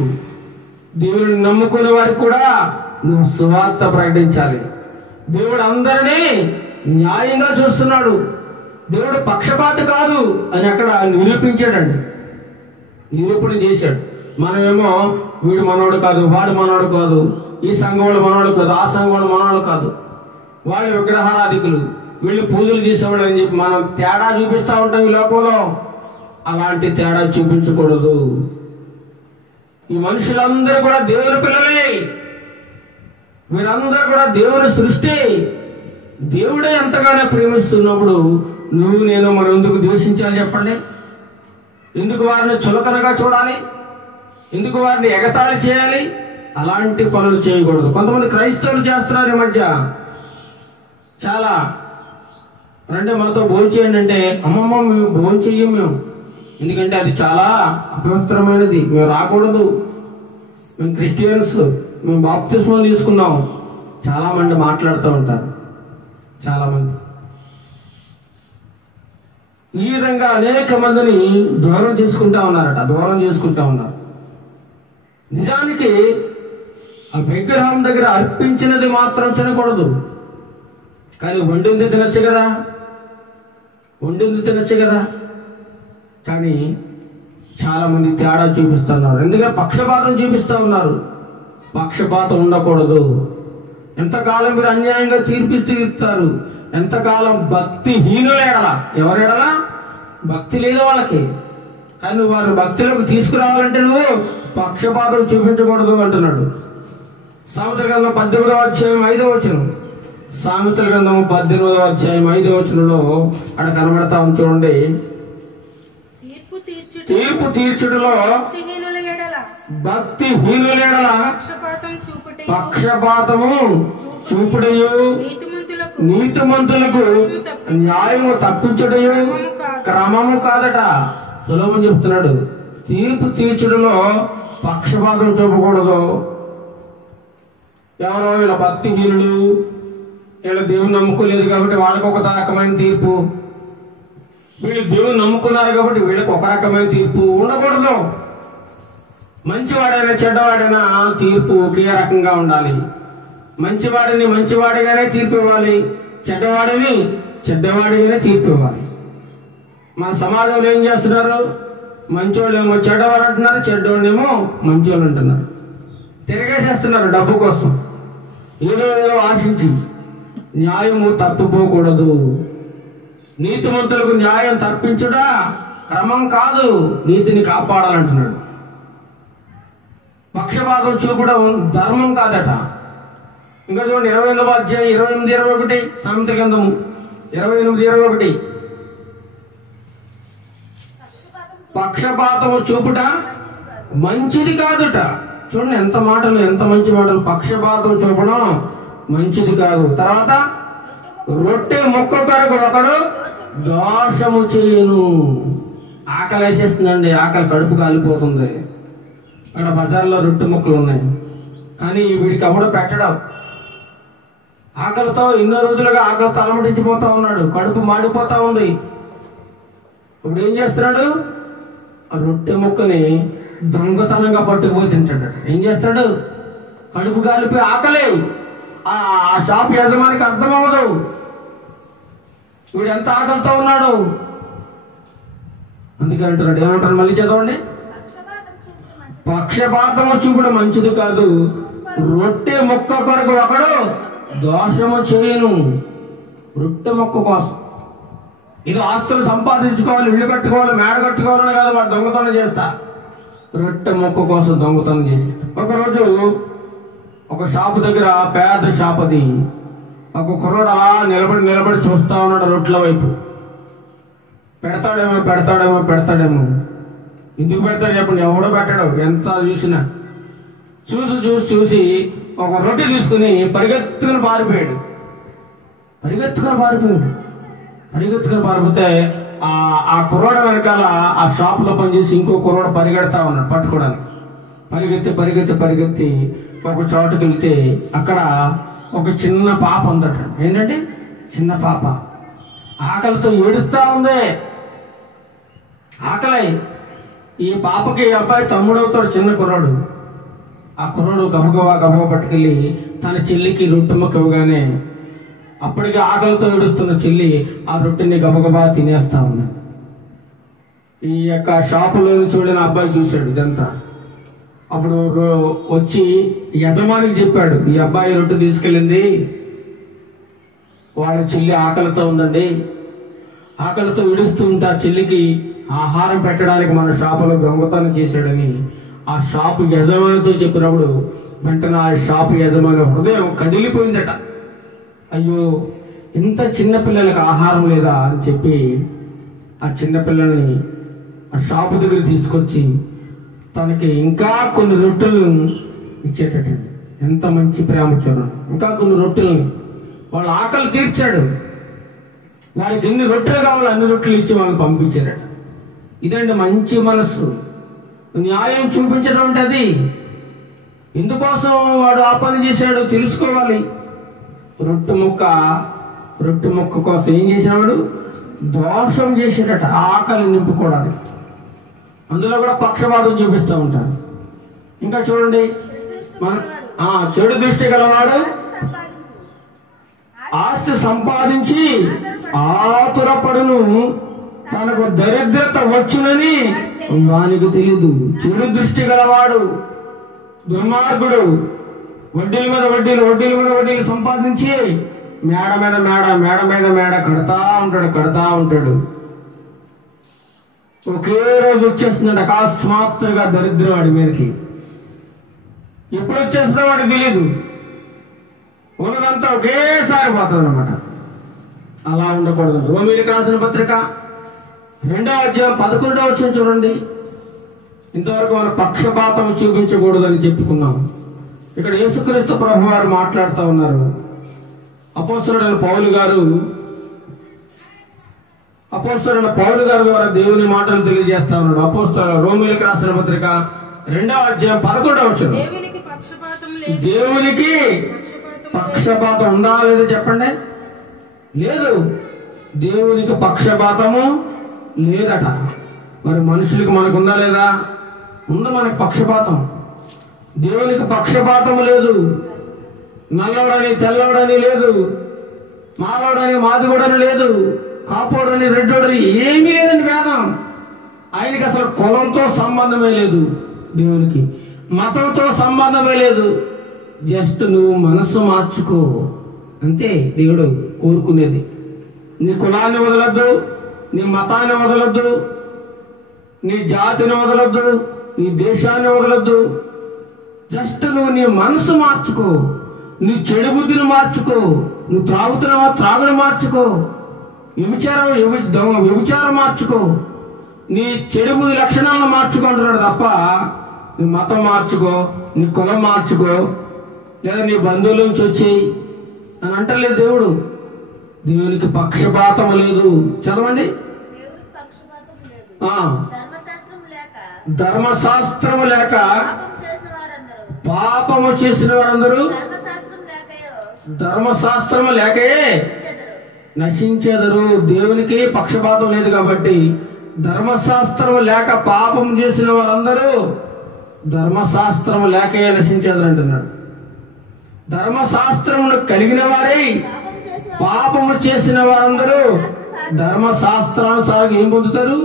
దేవుడిని నమ్ముకునే వారికి కూడా నువ్వు సువార్త ప్రకటించాలి. దేవుడు అందరినీ న్యాయంగా చూస్తున్నాడు, దేవుడు పక్షపాతి కాదు అని అక్కడ నిరూపించాడండి, నిరూపణ చేశాడు. మనమేమో వీడు మనోడు కాదు, వాడు మనోడు కాదు, ఈ సంఘం వాళ్ళు మనోడు కాదు, ఆ సంఘం వాళ్ళు మనోడు కాదు, వాళ్ళు విగ్రహారాధికులు, వీళ్ళు పూజలు చేసేవాళ్ళు అని చెప్పి మనం తేడా చూపిస్తూ ఉంటాం ఈ లోకంలో. అలాంటి తేడా చూపించకూడదు. ఈ మనుషులందరూ కూడా దేవుని పిల్లలే, వీరందరూ కూడా దేవుని సృష్టి. దేవుడే ఎంతగానో ప్రేమిస్తున్నప్పుడు నువ్వు నేను మనం ఎందుకు ద్వేషించాలి చెప్పండి? ఎందుకు వారిని చులకనగా చూడాలి? ఎందుకు వారిని ఎగతాళి చేయాలి? అలాంటి పనులు చేయకూడదు. కొంతమంది క్రైస్తవులు చేస్తున్నారు ఈ మధ్య. చాలా అంటే మాతో భోజనం చేయండి అంటే, అమ్మమ్మ మేము భోజనం చెయ్యం మేము, ఎందుకంటే అది చాలా అపవిత్రమైనది, మేము రాకూడదు, మేము క్రిస్టియన్స్, మేము బాప్తిస్మం తీసుకున్నాం. చాలా మంది మాట్లాడుతూ ఉంటారు. చాలా మంది ఈ విధంగా అనేక మందిని దూరం చేసుకుంటా ఉన్నారట, దూరం చేసుకుంటా ఉన్నారు. నిజానికి ఆ విగ్రహం దగ్గర అర్పించినది మాత్రం తినకూడదు, కానీ వండింది తినచ్చు కదా, వండింది తినచ్చు కదా. కానీ చాలా మంది తేడా చూపిస్తున్నారు, ఎందుకంటే పక్షపాతం చూపిస్తూ ఉన్నారు. పక్షపాతం ఉండకూడదు. ఎంతకాలం మీరు అన్యాయంగా తీర్పుతారు? ఎంతకాలం భక్తిహీనులు ఎడలా, ఎవరు ఎడలా భక్తి లేదు వాళ్ళకి, కానీ నువ్వు వారిని భక్తిలోకి తీసుకురావాలంటే నువ్వు పక్షపాతం చూపించకూడదు అంటున్నాడు. సామెతల గ్రంథం 18వ అధ్యాయం 5వ వచనం, సామెతల గ్రంథం 18వ అధ్యాయం 5వ వచనంలో అక్కడ కనబడతా ఉంది చూడండి. తీర్పు తీర్చుడులో భక్తిహీనుల ఎడల పక్షపాతము చూపుడయు, నీతిమంతులకు న్యాయము తప్పించుడయు క్రమము కాదట. సులభం చెప్తున్నాడు. తీర్పు తీర్చుడులో పక్షపాతం చూపకూడదు. ఎవరో వీళ్ళ భక్తిహీనులు, వీళ్ళ దేవుని నమ్ముకోలేదు కాబట్టి వాళ్ళకి ఒక రకమైన తీర్పు, వీళ్ళు దేవుని నమ్ముకున్నారు కాబట్టి వీళ్ళకి ఒక రకమైన తీర్పు ఉండకూడదు. మంచివాడైనా చెడ్డవాడైనా తీర్పు ఒకే రకంగా ఉండాలి. మంచివాడిని మంచివాడిగానే తీర్పు ఇవ్వాలి, చెడ్డవాడిని చెడ్డవాడిగానే తీర్పు ఇవ్వాలి. మన సమాజంలో ఏం చేస్తున్నారు? మంచోళ్ళు ఏమో చెడ్డవాడు అంటున్నారు, చెడ్డవాళ్ళేమో మంచోళ్ళు అంటున్నారు. తిరగేసేస్తున్నారు డబ్బు కోసం, ఏదో ఏదో ఆశించి. న్యాయము తప్పిపోకూడదు. నీతిమంతులకు న్యాయం తప్పించుడా క్రమం కాదు, నీతిని కాపాడాలంటున్నాడు. పక్షపాతం చూపడం ధర్మం కాదట. ఇంకా చూడండి 28వ అధ్యాయం 28-21 సామెతల గ్రంథము 28-21. పక్షపాతము చూపుట మంచిది కాదుట. చూడండి ఎంత మాటలు, ఎంత మంచి మాటలు. పక్షపాతం చూపడం మంచిది కాదు. తర్వాత రొట్టె ముక్క కొరకు ఒకడు దోషము చేయను. ఆకలి వేసేస్తుందండి, ఆకలి కడుపు కాలిపోతుంది. అక్కడ బజార్లో రొట్టె ముక్కలు ఉన్నాయి, కానీ వీడికి ఎవడో పెట్టడం. ఆకలితో ఎన్నో రోజులుగా ఆకలితో అలమటించిపోతా ఉన్నాడు, కడుపు మాడిపోతా ఉంది. ఇప్పుడు ఏం చేస్తున్నాడు? ఆ రొట్టె ముక్కని దొంగతనంగా పట్టుకుపోయి తింటాడు. ఏం చేస్తాడు? కడుపు కాలిపోయి ఆకలి. ఆ షాప్ యజమానికి అర్థమవదు వీడు ఎంత ఆకలితో ఉన్నాడు. అందుకే అంటున్నాడు, ఏమంటారు మళ్ళీ చదవండి. పక్షపాతము చూపడం మంచిది కాదు, రొట్టె ముక్క కొరకు ఒకడు దోషము చేయను. రొట్టె ముక్క కోసం ఇది ఆస్తులు సంపాదించుకోవాలి, ఇల్లు కట్టుకోవాలి, మేడ కట్టుకోవాలని కాదు వాడు దొంగతనం చేస్తా. రొట్టె ముక్క కోసం దొంగతనం చేసి. ఒకరోజు ఒక షాపు దగ్గర, పేద షాప్ అది, ఒక కుర్రోడు అలా నిలబడి చూస్తా ఉన్నాడు రొట్టెల వైపు. పెడతాడేమో. ఎందుకు పెడతాడు చెప్పండి? ఎవడో పెట్టాడు. ఎంత చూసినా చూసి ఒక రొట్టె తీసుకుని పరిగెత్తుకుని పారిపోయాడు. పరిగెత్తుకుని పారిపోతే ఆ కుర్రోడ వెనకాల ఆ షాప్ లో పనిచేసి ఇంకో కుర్రోడు పరిగెడతా ఉన్నాడు పట్టుకోవడానికి. పరిగెత్తి ఒక చోటుకి వెళ్తే అక్కడ ఒక చిన్న పాప ఉందట. ఏంటంటే చిన్న పాప ఆకలితో ఏడుస్తా ఉంది. ఆకలి. ఈ పాపకి అబ్బాయి తమ్ముడవుతాడు, చిన్న కుర్రాడు. ఆ కుర్రాడు గబగబా పట్టుకెళ్ళి తన చెల్లికి రొట్టె ముక్క ఇవ్వగానే అప్పటికి ఆకలితో ఏడుస్తున్న చెల్లి ఆ రొట్టెని గబగబా తినేస్తా ఉన్నాడు. ఈ యొక్క షాపులో నుంచి వెళ్ళిన అబ్బాయి చూశాడు ఇదంతా. అప్పుడు వచ్చి యజమానికి చెప్పాడు, ఈ అబ్బాయి రొట్టె తీసుకెళ్ళింది, వాళ్ళ చెల్లి ఆకలితో ఉందండి, ఆకలితో విడుస్తూ ఉంటే ఆ చెల్లికి ఆహారం పెట్టడానికి మన షాపులో దొంగతనం చేశాడని ఆ షాపు యజమానితో చెప్పినప్పుడు వెంటనే ఆ షాపు యజమాని హృదయం కదిలిపోయిందట. అయ్యో, ఇంత చిన్న పిల్లలకు ఆహారం లేదా అని చెప్పి ఆ చిన్నపిల్లల్ని ఆ షాపు దగ్గర తీసుకొచ్చి తనకి ఇంకా కొన్ని రొట్టెలను ఇచ్చేటట్టండి. ఎంత మంచి ప్రేమ చూడండి. ఇంకా కొన్ని రొట్టెలని వాళ్ళ ఆకలి తీర్చాడు. వారికి ఎన్ని రొట్టెలు కావాలో అన్ని రొట్టెలు ఇచ్చి వాళ్ళని పంపించారట. ఇదండి మంచి మనస్సు, న్యాయం చూపించడం అంటే అది. ఎందుకోసం వాడు ఆ పని చేశాడు తెలుసుకోవాలి. రొట్టె ముక్క కోసం ఏం చేసేవాడు? దోషం చేసేటట, ఆకలి నింపుకోవడానికి. అందులో కూడా పక్షపాతం చూపిస్తూ ఉంటారు. ఇంకా చూడండి, మన చెడు దృష్టి గలవాడు ఆస్తి సంపాదించి ఆతురపడును, తనకు దరిద్రత వచ్చునని వానికి తెలియదు. చెడు దృష్టి గలవాడు దుర్మార్గుడు వడ్డీల మీద వడ్డీలు సంపాదించి మేడ మీద మేడ కడతా ఉంటాడు. ఒకే రోజు వచ్చేస్తుందండి అకస్మాత్తుగా దరిద్రం వాడి మీదకి. ఎప్పుడు వచ్చేస్తుందో వాడికి తెలియదు. ఉన్నదంతా ఒకేసారి పోతుంది అనమాట. అలా ఉండకూడదు. రోమీయులకు రాసిన పత్రిక 2వ అధ్యాయం 11వ వచనం చూడండి. ఇంతవరకు మనం పక్షపాతం చూపించకూడదని చెప్పుకున్నాం. ఇక్కడ యేసుక్రీస్తు ప్రభు వారు మాట్లాడుతూ ఉన్నారు. అపోస్తలుడైన పౌలు గారు ద్వారా దేవుని మాటలు తెలియజేస్తా ఉన్నాడు. రోమీయులకు రాసిన పత్రిక 2వ అధ్యాయం 11వ వచనం. దేవునికి పక్షపాతం ఉందా లేదా చెప్పండి? లేదు. దేవునికి పక్షపాతము లేదట. మరి మనుషులకి మనకు ఉందా లేదా? ఉందా మనకు పక్షపాతం? దేవునికి పక్షపాతం లేదు. నల్లవడని తెల్లవడని లేదు, మాలోడని మాదిగోడని లేదు, కాపోడని రెడ్డోడని ఏమీ లేదండి భేదం. ఆయనకి అసలు కులంతో సంబంధమే లేదు, దేవునికి మతంతో సంబంధమే లేదు. జస్ట్ నువ్వు మనసు మార్చుకో అంతే దేవుడు కోరుకునేది. నీ కులాన్ని వదలొద్దు, నీ మతాన్ని వదలొద్దు, నీ జాతిని వదలొద్దు, నీ దేశాన్ని వదలొద్దు. జస్ట్ నువ్వు నీ మనసు మార్చుకో, నీ చెడు బుద్ధిని మార్చుకో, నువ్వు త్రాగుతున్నావా త్రాగుడు మార్చుకో, వ్యభిచారం మార్చుకో, నీ చెడు బుద్ధి లక్షణాలను మార్చుకుంటున్నాడు తప్ప నీ మతం మార్చుకో, నీ కులం మార్చుకో, లేదా నీ బంధువుల నుంచి వచ్చి అని అంటలేదు దేవుడు. దేవునికి పక్షపాతం లేదు. చదవండి. ధర్మశాస్త్రము లేక పాపము చేసిన వారందరూ ధర్మశాస్త్రము లేకే నశించెదరు. దేవునికి పక్షపాతం లేదు కాబట్టి ధర్మశాస్త్రము లేక పాపం చేసిన వారందరూ ధర్మశాస్త్రము లేకే నశించెదరు అంటున్నాడు. ధర్మశాస్త్రమును కలిగిన వారై పాపము చేసిన వారందరూ ధర్మశాస్త్రానుసారం ఏం పొందుతారు?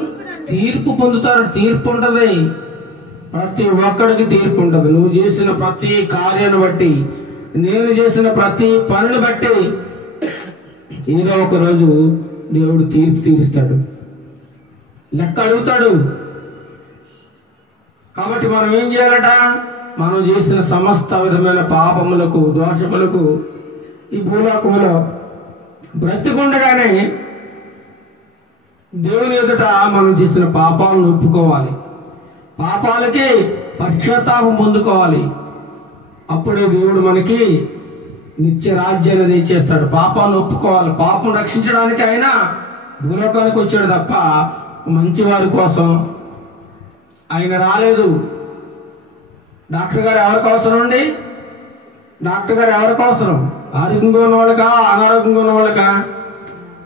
తీర్పు పొందుతారు. తీర్పు ఉంటది, ప్రతి ఒక్కడికి తీర్పు ఉంటది. నువ్వు చేసిన ప్రతి కార్యాన్ని బట్టి, నేను చేసిన ప్రతి పనిని బట్టి ఏదో ఒక రోజు దేవుడు తీర్పు తీరుస్తాడు, లెక్క అడుగుతాడు. కాబట్టి మనం ఏం చేయాలట? మనం చేసిన సమస్త విధమైన పాపములకు, దోషములకు ఈ భూలోకములో బ్రతికుండగానే దేవుని ఎదుట మనం చేసిన పాపాలను ఒప్పుకోవాలి, పాపాలకి పశ్చాత్తాపం పొందుకోవాలి. అప్పుడే దేవుడు మనకి నిత్య రాజ్యాన్ని తెచ్చేస్తాడు. పాపాన్ని ఒప్పుకోవాలి. పాపం రక్షించడానికి ఆయన భూలోకానికి వచ్చాడు తప్ప మంచి వారి కోసం ఆయన రాలేదు. డాక్టర్ గారు ఎవరికి అవసరం అండి? డాక్టర్ గారు ఎవరికి అవసరం? ఆరోగ్యంగా ఉన్న వాళ్ళకా, అనారోగ్యంగా ఉన్న వాళ్ళకా?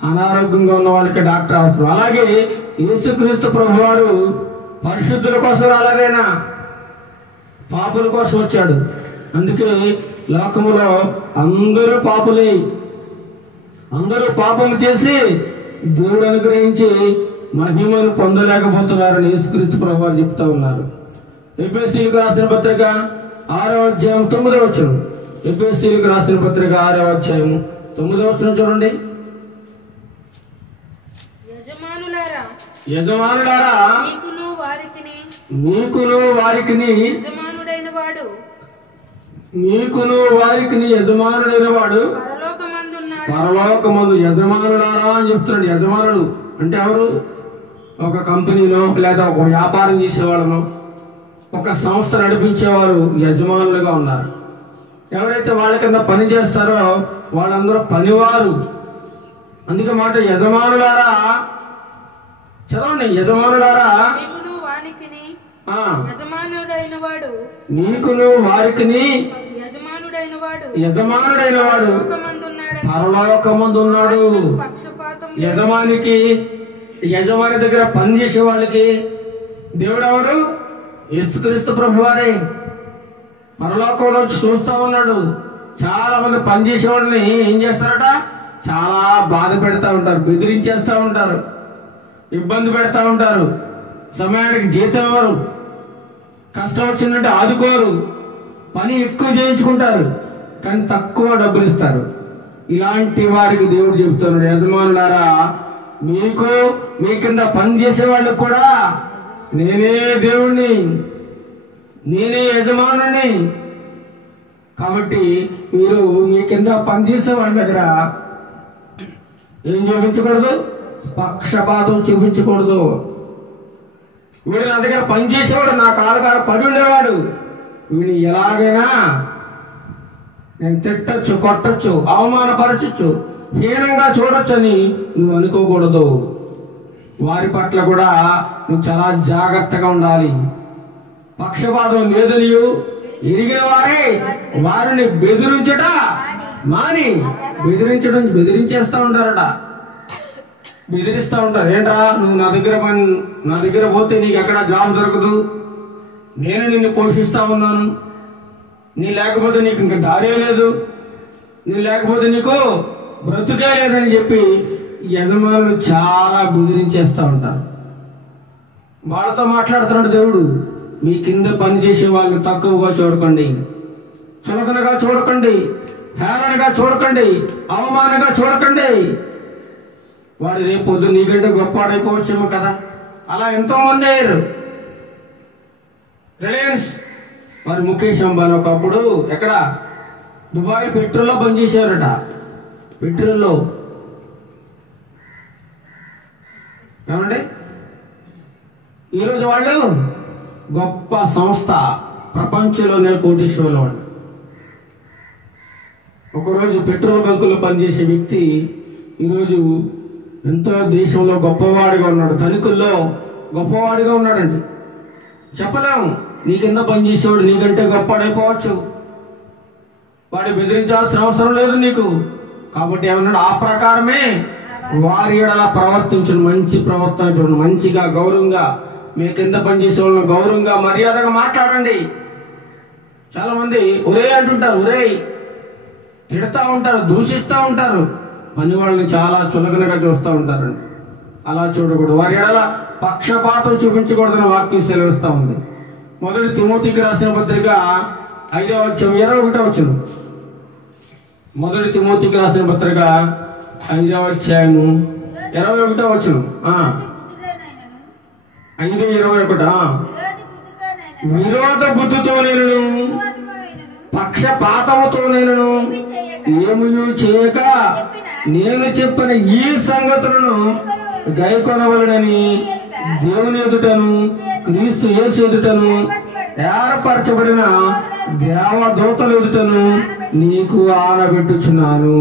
అనారోగ్యంగా ఉన్న వాళ్ళకి డాక్టర్ అవసరం. అలాగే యేసుక్రీస్తు ప్రభువారు పరిశుద్ధుల కోసం రాలేదైనా పాపుల కోసం వచ్చాడు. అందుకే లోకములో అందరూ పాపులే, అందరూ పాపం చేసి దేవుడు అనుగ్రహించి మహిమను పొందలేకపోతున్నారని యేసుక్రీస్తు ప్రభువారు చెప్తా ఉన్నారు. ఎఫెసీయులకు రాసిన పత్రిక 6వ అధ్యాయం 9వ వచనం. ఎఫెసీయులకు రాసిన పత్రిక 6వ అధ్యాయం 9వ వచనం చూడండి. యజమానులారా మీకును వారికిని యజమానుడైన వాడు పరలోకమందు యజమానులారా అని చెప్తున్నాడు. యజమానుడు అంటే ఎవరు? ఒక కంపెనీలో లేదా ఒక వ్యాపారం చేసేవాళ్ళను, ఒక సంస్థ నడిపించేవారు యజమానులుగా ఉన్నారు. ఎవరైతే వాళ్ళ కింద పని చేస్తారో వాళ్ళందరూ పనివారు. అందుకే మాట యజమానులారా, చదవండి. యజమానులారా నీకును వారికిని యజమానుడైన వాడు పరలోకమందు ఉన్నాడు. యజమాని దగ్గర పనిచేసే వాళ్ళకి దేవుడు ఎవరు? యేసుక్రీస్తు ప్రభువారే పరలోకంలో చూస్తా ఉన్నాడు. చాలా మంది పనిచేసే వాళ్ళని ఏం చేస్తారట? చాలా బాధ పెడతా ఉంటారు, బెదిరించేస్తా ఉంటారు, ఇబ్బంది పెడతా ఉంటారు. సమయానికి జీతం ఇవ్వరు, కష్టం వచ్చిందంటే ఆదుకోరు, పని ఎక్కువ చేయించుకుంటారు కానీ తక్కువ డబ్బులు ఇస్తారు. ఇలాంటి వారికి దేవుడు చెబుతున్నాడు, యజమానులారా మీకు మీ కింద పని చేసే వాళ్ళకి కూడా నేనే దేవుణ్ణి, నేనే యజమానుని. కాబట్టి మీరు మీ కింద పనిచేసే వాళ్ళ దగ్గర ఏం చూపించకూడదు? పక్షపాతం చూపించకూడదు. వీడు నా దగ్గర పనిచేసేవాడు, నా కాలు పడి ఉండేవాడు, వీడిని ఎలాగైనా నేను తిట్టచ్చు, కొట్టచ్చు, అవమానపరచచ్చు, హీనంగా చూడొచ్చు అని నువ్వు అనుకోకూడదు. వారి పట్ల కూడా నువ్వు చాలా జాగ్రత్తగా ఉండాలి. పక్షపాతం లేదని ఎరిగిన వారే వారిని బెదిరించట మాని బెదిరించేస్తా ఉంటారట. బెదిరిస్తా ఉంటారు. ఏంట్రా నువ్వు నా దగ్గర పోతే నీకు ఎక్కడ జాబ్ దొరకదు, నేను నిన్ను పోషిస్తా ఉన్నాను, నీ లేకపోతే నీకు ఇంకా దారే లేదు, నీ లేకపోతే నీకు బ్రతుకే లేదని చెప్పి యజమానులు చాలా బెదిరించేస్తా ఉంటారు. వాళ్ళతో మాట్లాడుతున్నాడు దేవుడు. మీ కింద పనిచేసే వాళ్ళు తక్కువగా చూడకండి, చులకనగా చూడకండి, హేళనగా చూడకండి, అవమానంగా చూడకండి. వాడు రేపు పొద్దు నీకంటే గొప్పవాడైపోవచ్చేమో కదా. అలా ఎంతో మంది అయ్యారు. రిలయన్స్ మరి ముఖేష్ అంబానీ ఒకప్పుడు ఎక్కడ దుబాయ్ పెట్రోల్లో పనిచేసేవారట. పెట్రోల్లో ఏమండి ఈరోజు వాళ్ళు గొప్ప సంస్థ, ప్రపంచంలోనే కోటీశ్వరులు వాళ్ళు. ఒకరోజు పెట్రోల్ బంకుల్లో పనిచేసే వ్యక్తి ఈరోజు ఎంతో దేశంలో గొప్పవాడిగా ఉన్నాడు, ధనికుల్లో గొప్పవాడిగా ఉన్నాడండి. చెప్పలేము, నీ కింద పనిచేసేవాడు నీకంటే గొప్పవాడైపోవచ్చు. వాడు బెదిరించాల్సిన అవసరం లేదు నీకు. కాబట్టి ఏమన్నాడు? ఆ ప్రకారమే వారి అలా ప్రవర్తించండి, మంచి ప్రవర్తన చూడండి, మంచిగా గౌరవంగా మీ కింద పనిచేసే వాళ్ళని గౌరవంగా మర్యాదగా మాట్లాడండి. చాలా మంది ఒరే అంటుంటారు, ఒరే తిడతా ఉంటారు, దూషిస్తూ ఉంటారు, పని వాళ్ళని చాలా చులకనగా చూస్తూ ఉంటారండి. అలా చూడకూడదు. వారి అలా పక్షపాతం చూపించకూడదని వాక్యం సెలవిస్తా ఉంది. మొదటి తిమోతికి రాసిన పత్రిక 5వ అధ్యాయం 21వ వచనం. మొదటి తిమోతికి రాసిన పత్రిక 5వ అధ్యాయం 21వ వచనం. 5:21 విరోధ బుద్ధితో నేను పక్షపాతముతో నేను ఏమీ చేయక నేను చెప్పిన ఈ సంగతులను గైకొనవలనని దేవుని ఎదుటను క్రీస్తు యేసు ఎదుటను ఏర్పరచబడిన దేవదూతల ఎదుటను నీకు ఆనబెట్టుచున్నాను.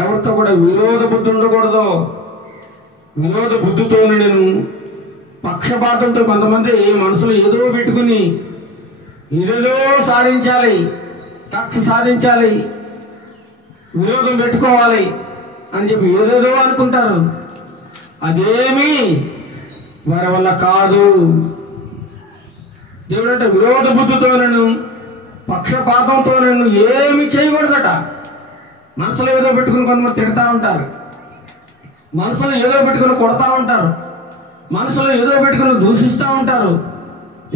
ఎవరితో కూడా విరోధ బుద్ధి ఉండకూడదు. విరోధ బుద్ధితో నేను పక్షపాతంతో కొంతమంది మనసులో ఏదో పెట్టుకుని ఏదేదో సాధించాలి, కక్ష సాధించాలి, విరోధం పెట్టుకోవాలి అని చెప్పి ఏదేదో అనుకుంటారు. అదేమీ వారి వల్ల కాదు. దేవుడు అంటే విరోధ బుద్ధితో నేను పక్షపాతంతో నేను ఏమి చేయకూడదట. మనసులో ఏదో పెట్టుకుని కొంతమంది తిడతా ఉంటారు, మనసులో ఏదో పెట్టుకుని కొడతా ఉంటారు, మనసులో ఏదో పెట్టుకుని దూషిస్తూ ఉంటారు,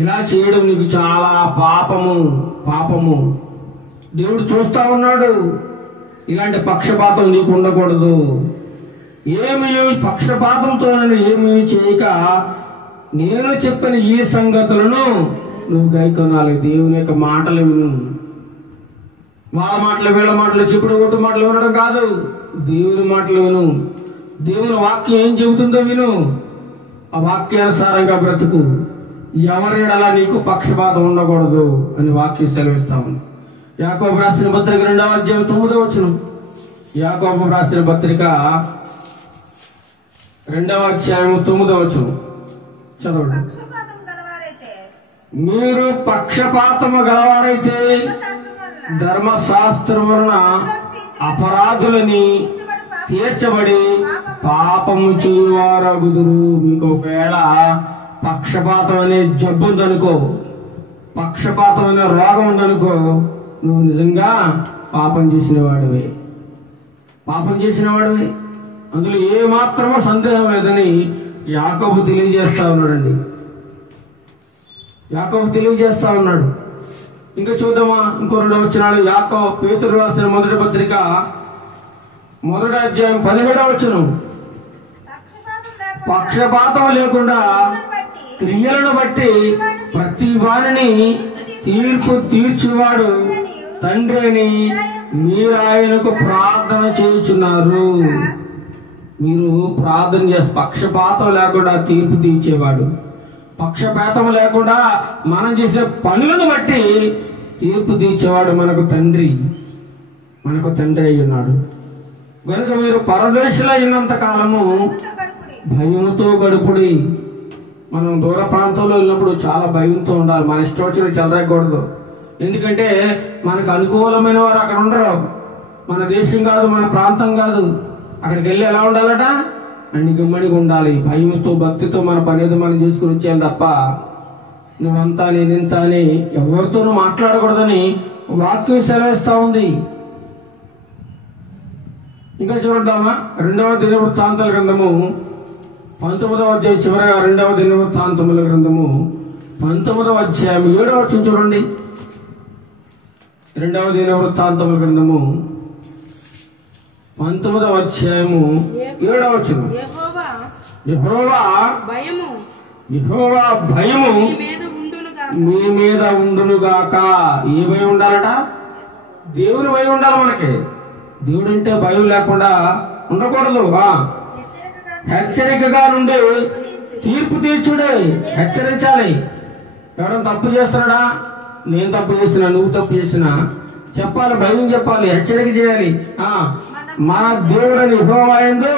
ఇలా చేయడం నీకు చాలా పాపము. దేవుడు చూస్తా ఉన్నాడు. ఇలాంటి పక్షపాతం నీకు ఉండకూడదు. ఏమి పక్షపాతంతో ఏమీ చేయక నేను చెప్పిన ఈ సంగతులను నువ్వు గైకొనాలి. దేవుని యొక్క మాటలు విను. వాళ్ళ మాటలు వీళ్ళ మాటలు చెప్పుడు కొట్టు మాటలు వినడం కాదు. దేవుని మాటలు విను. దేవుని వాక్యం ఏం చెబుతుందో విను. ఆ వాక్యానుసారంగా బ్రతుకు. ఎవరినలా నీకు పక్షపాతం ఉండకూడదు అని వాక్యం సెలవిస్తాము. యాకోబు రాసిన పత్రిక 2వ అధ్యాయం 9వ వచనం. యాకోబు రాసిన పత్రిక 2వ అధ్యాయం 9వ వచనం చదవండి. మీరు పక్షపాతము గలవారైతే ధర్మశాస్త్రం వలన అపరాధులని తీర్చబడి పాపము చేయువారగుదురు. మీకు ఒకవేళ పక్షపాతం అనే జబ్బు ఉందనుకో, పక్షపాతం అనే రోగం ఉందనుకో, నువ్వు నిజంగా పాపం చేసిన వాడివే. అందులో ఏ మాత్రమో సందేహం లేదని యాకోబు తెలియజేస్తా ఉన్నాడండి. ఇంకా చూద్దామా ఇంకో 2 వచనాలు. పేతురు రాసిన మొదటి పత్రిక 1వ అధ్యాయం 17వ వచనం. పక్షపాతం లేకుండా క్రియలను బట్టి ప్రతి వారిని తీర్పు తీర్చువాడు తండ్రి అని మీరు ఆయనకు ప్రార్థన చేయుచున్నారు. మీరు ప్రార్థన చేస్తే పక్షపాతం లేకుండా తీర్పు తీర్చేవాడు, పక్షపాతం లేకుండా మనం చేసే పనులను బట్టి తీర్పు తీర్చేవాడు మనకు తండ్రి అయి ఉన్నాడు. కనుక మీరు పరదేశులు అయినంత కాలము భయంతో గడుపుడి. మనం దూర ప్రాంతంలో వెళ్ళినప్పుడు చాలా భయంతో ఉండాలి. మన ఇష్టం వచ్చిన చెలరకూడదు. ఎందుకంటే మనకు అనుకూలమైన వారు అక్కడ ఉండరు. మన దేశం కాదు, మన ప్రాంతం కాదు. అక్కడికి వెళ్ళి ఎలా ఉండాలట? అణిగిమణిగా ఉండాలి. భయంతో భక్తితో మన పని ఏదో మనం చేసుకుని వచ్చేయాలి తప్ప నువ్వంతా నేనింత అని ఎవరితోనూ మాట్లాడకూడదని వాక్యం సెలవిస్తా ఉంది. ఇంకా చూద్దామా 2వ దినవృత్తాంతాల గ్రంథము 19వ అధ్యాయం చివరగా 2వ దినవృత్తాంతముల గ్రంథము 19వ అధ్యాయం 7వ వచనం చూడండి. 2వ దినవృత్తాంతముల గ్రంథము 19వ అధ్యాయము 7వ వచనం. యెహోవా భయము మీ మీద ఉండునుగాక. ఏ భయం ఉండాలట? దేవుని భయం ఉండాలి మనకి. దేవుడు అంటే భయం లేకుండా ఉండకూడదు. హెచ్చరికగా నుండి తీర్పు తీర్చుడే. హెచ్చరించాలి. ఎవరైనా తప్పు చేస్తున్నాడా? నేను తప్పు చేసినా, నువ్వు తప్పు చేసినా చెప్పాలి, భయం చెప్పాలి, హెచ్చరిక చేయాలి. మన దేవుడని యెహోవా యందు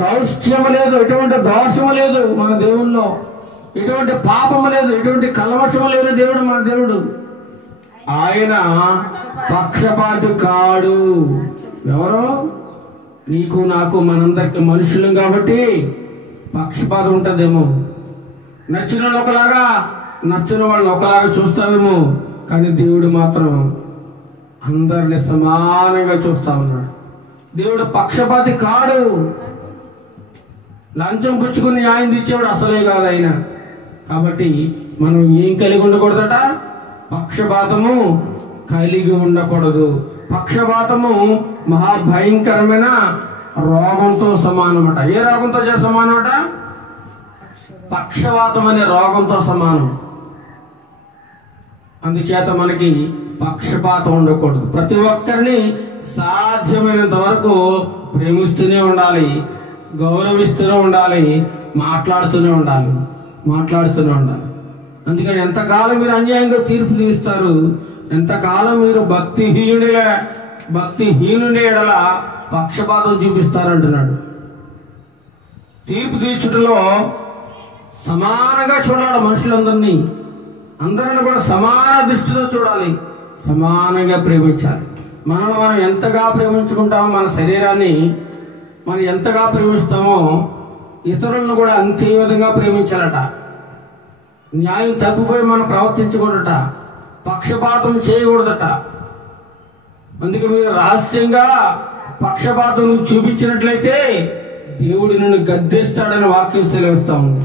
దౌష్ట్యము లేదు, ఎటువంటి దోషము లేదు. మన దేవుల్లో ఎటువంటి పాపము లేదు, ఎటువంటి కల్మషము లేదు. దేవుడు మన దేవుడు. ఆయన పక్షపాతి కాడు. ఎవరు? నీకు నాకు మనందరికి మనుషులం కాబట్టి పక్షపాతం ఉంటుందేమో. నచ్చిన వాళ్ళు ఒకలాగా, నచ్చని వాళ్ళని ఒకలాగా చూస్తావేమో. కానీ దేవుడు మాత్రం అందరిని సమానంగా చూస్తా ఉన్నాడు. దేవుడు పక్షపాతి కాడు. లంచం పుచ్చుకుని న్యాయం తెచ్చేవాడు అసలే కాదు ఆయన. కాబట్టి మనం ఏం కలిగి ఉండకూడదట? పక్షపాతము కలిగి ఉండకూడదు. పక్షపాతము మహాభయంకరమైన రోగంతో సమానమట. ఏ రోగంతో సమానమట? పక్షవాతం అనే రోగంతో సమానం. అందుచేత మనకి పక్షపాతం ఉండకూడదు. ప్రతి ఒక్కరిని సాధ్యమైనంత వరకు ప్రేమిస్తూనే ఉండాలి, గౌరవిస్తూనే ఉండాలి, మాట్లాడుతూనే ఉండాలి. అందుకని ఎంతకాలం మీరు అన్యాయంగా తీర్పు తీస్తారు, ఎంతకాలం మీరు భక్తిహీనుని ఎడల పక్షపాతం చూపిస్తారంటున్నాడు. తీర్పు తీర్చుటలో సమానంగా చూడాలి. మనుషులందరినీ, అందరిని కూడా సమాన దృష్టితో చూడాలి, సమానంగా ప్రేమించాలి. మనల్ని మనం ఎంతగా ప్రేమించుకుంటామో, మన శరీరాన్ని మనం ఎంతగా ప్రేమిస్తామో ఇతరులను కూడా అంతే విధంగా ప్రేమించాలట. న్యాయం తప్పిపోయి మనం ప్రవర్తించకూడదట, పక్షపాతం చేయకూడదట. అందుకే మీరు రహస్యంగా పక్షపాతం చూపించినట్లయితే దేవుడు నిన్ను గద్దిస్తాడని వాక్యం సెలవిస్తా ఉంది.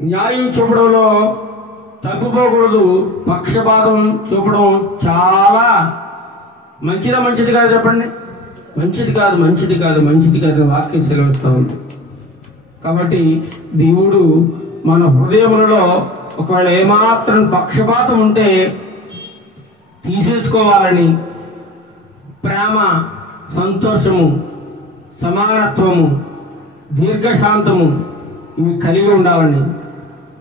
న్యాయం చూపడంలో తప్పిపోకూడదు. పక్షపాతం చూపడం చాలా మంచిది కాదు చెప్పండి. మంచిది కాదు వాక్యం సెలవిస్తా ఉంది. కాబట్టి దేవుడు మన హృదయములలో ఒకవేళ ఏమాత్రం పక్షపాతం ఉంటే తీసేసుకోవాలని, ప్రేమ, సంతోషము, సమానత్వము, దీర్ఘశాంతము ఇవి కలిగి ఉండాలని.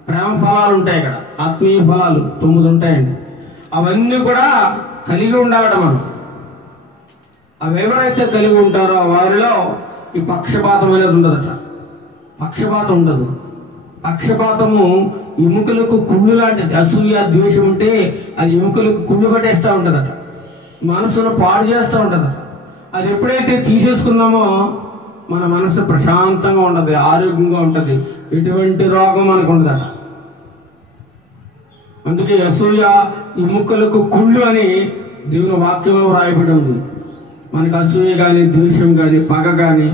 ప్రేమ ఫలాలు ఉంటాయి ఇక్కడ, ఆత్మీయ ఫలాలు 9 ఉంటాయండి. అవన్నీ కూడా కలిగి ఉండాలట మనం. అవి ఎవరైతే కలిగి ఉంటారో వారిలో ఈ పక్షపాతం అనేది ఉండదట. పక్షపాతం ఉండదు. పక్షపాతము ఎముకలకు కుళ్ళు లాంటిది. అసూయ, ద్వేషం ఉంటే అది ఎముకలకు కుళ్ళు పట్టేస్తూ ఉంటుందట, మనసును పాడు చేస్తూ ఉంటుందట. అది ఎప్పుడైతే తీసేసుకున్నామో మన మనసు ప్రశాంతంగా ఉండదు, ఆరోగ్యంగా ఉంటుంది, ఎటువంటి రోగం మనకు ఉండదట. అందుకే అసూయ ఎముకలకు కుళ్ళు అని దేవుని వాక్యంలో రాయబడి ఉంది. మనకు అసూయ కానీ, ద్వేషం కానీ, పగ కానీ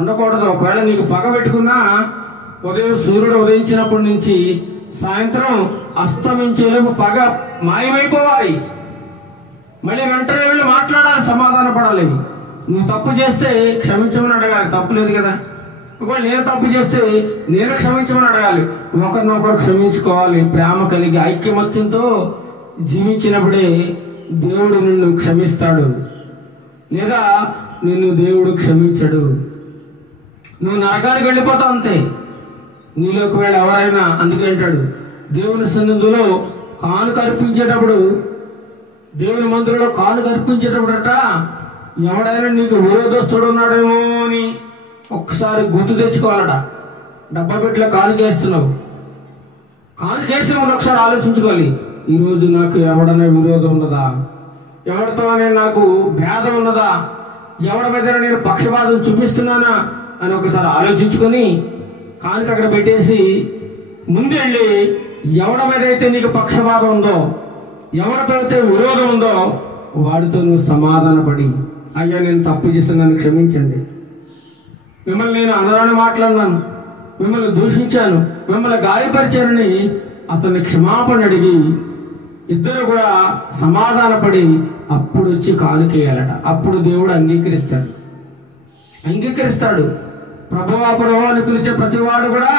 ఉండకూడదు. ఒకవేళ నీకు పగ పెట్టుకున్నా ఉదయం సూర్యుడు ఉదయించినప్పటి నుంచి సాయంత్రం అస్తమించేలోపు పగ మాయమైపోవాలి. మళ్ళీ వెంటనే వెళ్ళి మాట్లాడాలి, సమాధాన పడాలి. నువ్వు తప్పు చేస్తే క్షమించమని అడగాలి, తప్పు లేదు కదా. ఒకవేళ నేను తప్పు చేస్తే నేను క్షమించమని అడగాలి. ఒకరినొకరు క్షమించుకోవాలి. ప్రేమ కలిగి ఐక్యమత్యంతో జీవించినప్పుడే దేవుడు నిన్ను క్షమిస్తాడు, లేదా నిన్ను దేవుడు క్షమించడు. నువ్వు నరకానికి వెళ్ళిపోతావు అంతే. నీలో ఒకవేళ ఎవరైనా, అందుకే అంటాడు దేవుని సన్నిధిలో కానుక అర్పించేటప్పుడు, దేవుని మందిరంలో కానుక అర్పించేటప్పుడట ఎవడైనా నీకు విరోధస్తుడు ఉన్నాడేమో అని ఒక్కసారి గుర్తు తెచ్చుకోవాలట. డబ్బా పెట్టిలో కానుకేస్తున్నావు, కానుకేసిన వాళ్ళు ఒకసారి ఆలోచించుకోవాలి. ఈరోజు నాకు ఎవడనే విరోధం ఉన్నదా, ఎవరితో నాకు భేదం ఉన్నదా, ఎవరి మీద నేను పక్షపాతం చూపిస్తున్నానా అని ఒకసారి ఆలోచించుకొని కానుక అక్కడ పెట్టేసి ముందెళ్ళి ఎవరి మీద అయితే నీకు పక్షపాతం ఉందో, ఎవరితో అయితే విరోధం ఉందో వాడితో నువ్వు సమాధానపడి, అయ్యా నేను తప్పు చేస్తున్నాను, క్షమించండి, మిమ్మల్ని నేను అనరాని మాట్లాడినాను, మిమ్మల్ని దూషించాను, మిమ్మల్ని గాయపరిచానని అతన్ని క్షమాపణ అడిగి ఇద్దరు కూడా సమాధానపడి అప్పుడు వచ్చి కానుకేయాలట. అప్పుడు దేవుడు అంగీకరిస్తాడు. ప్రభువా అని పిలిచే ప్రతివాడు కూడా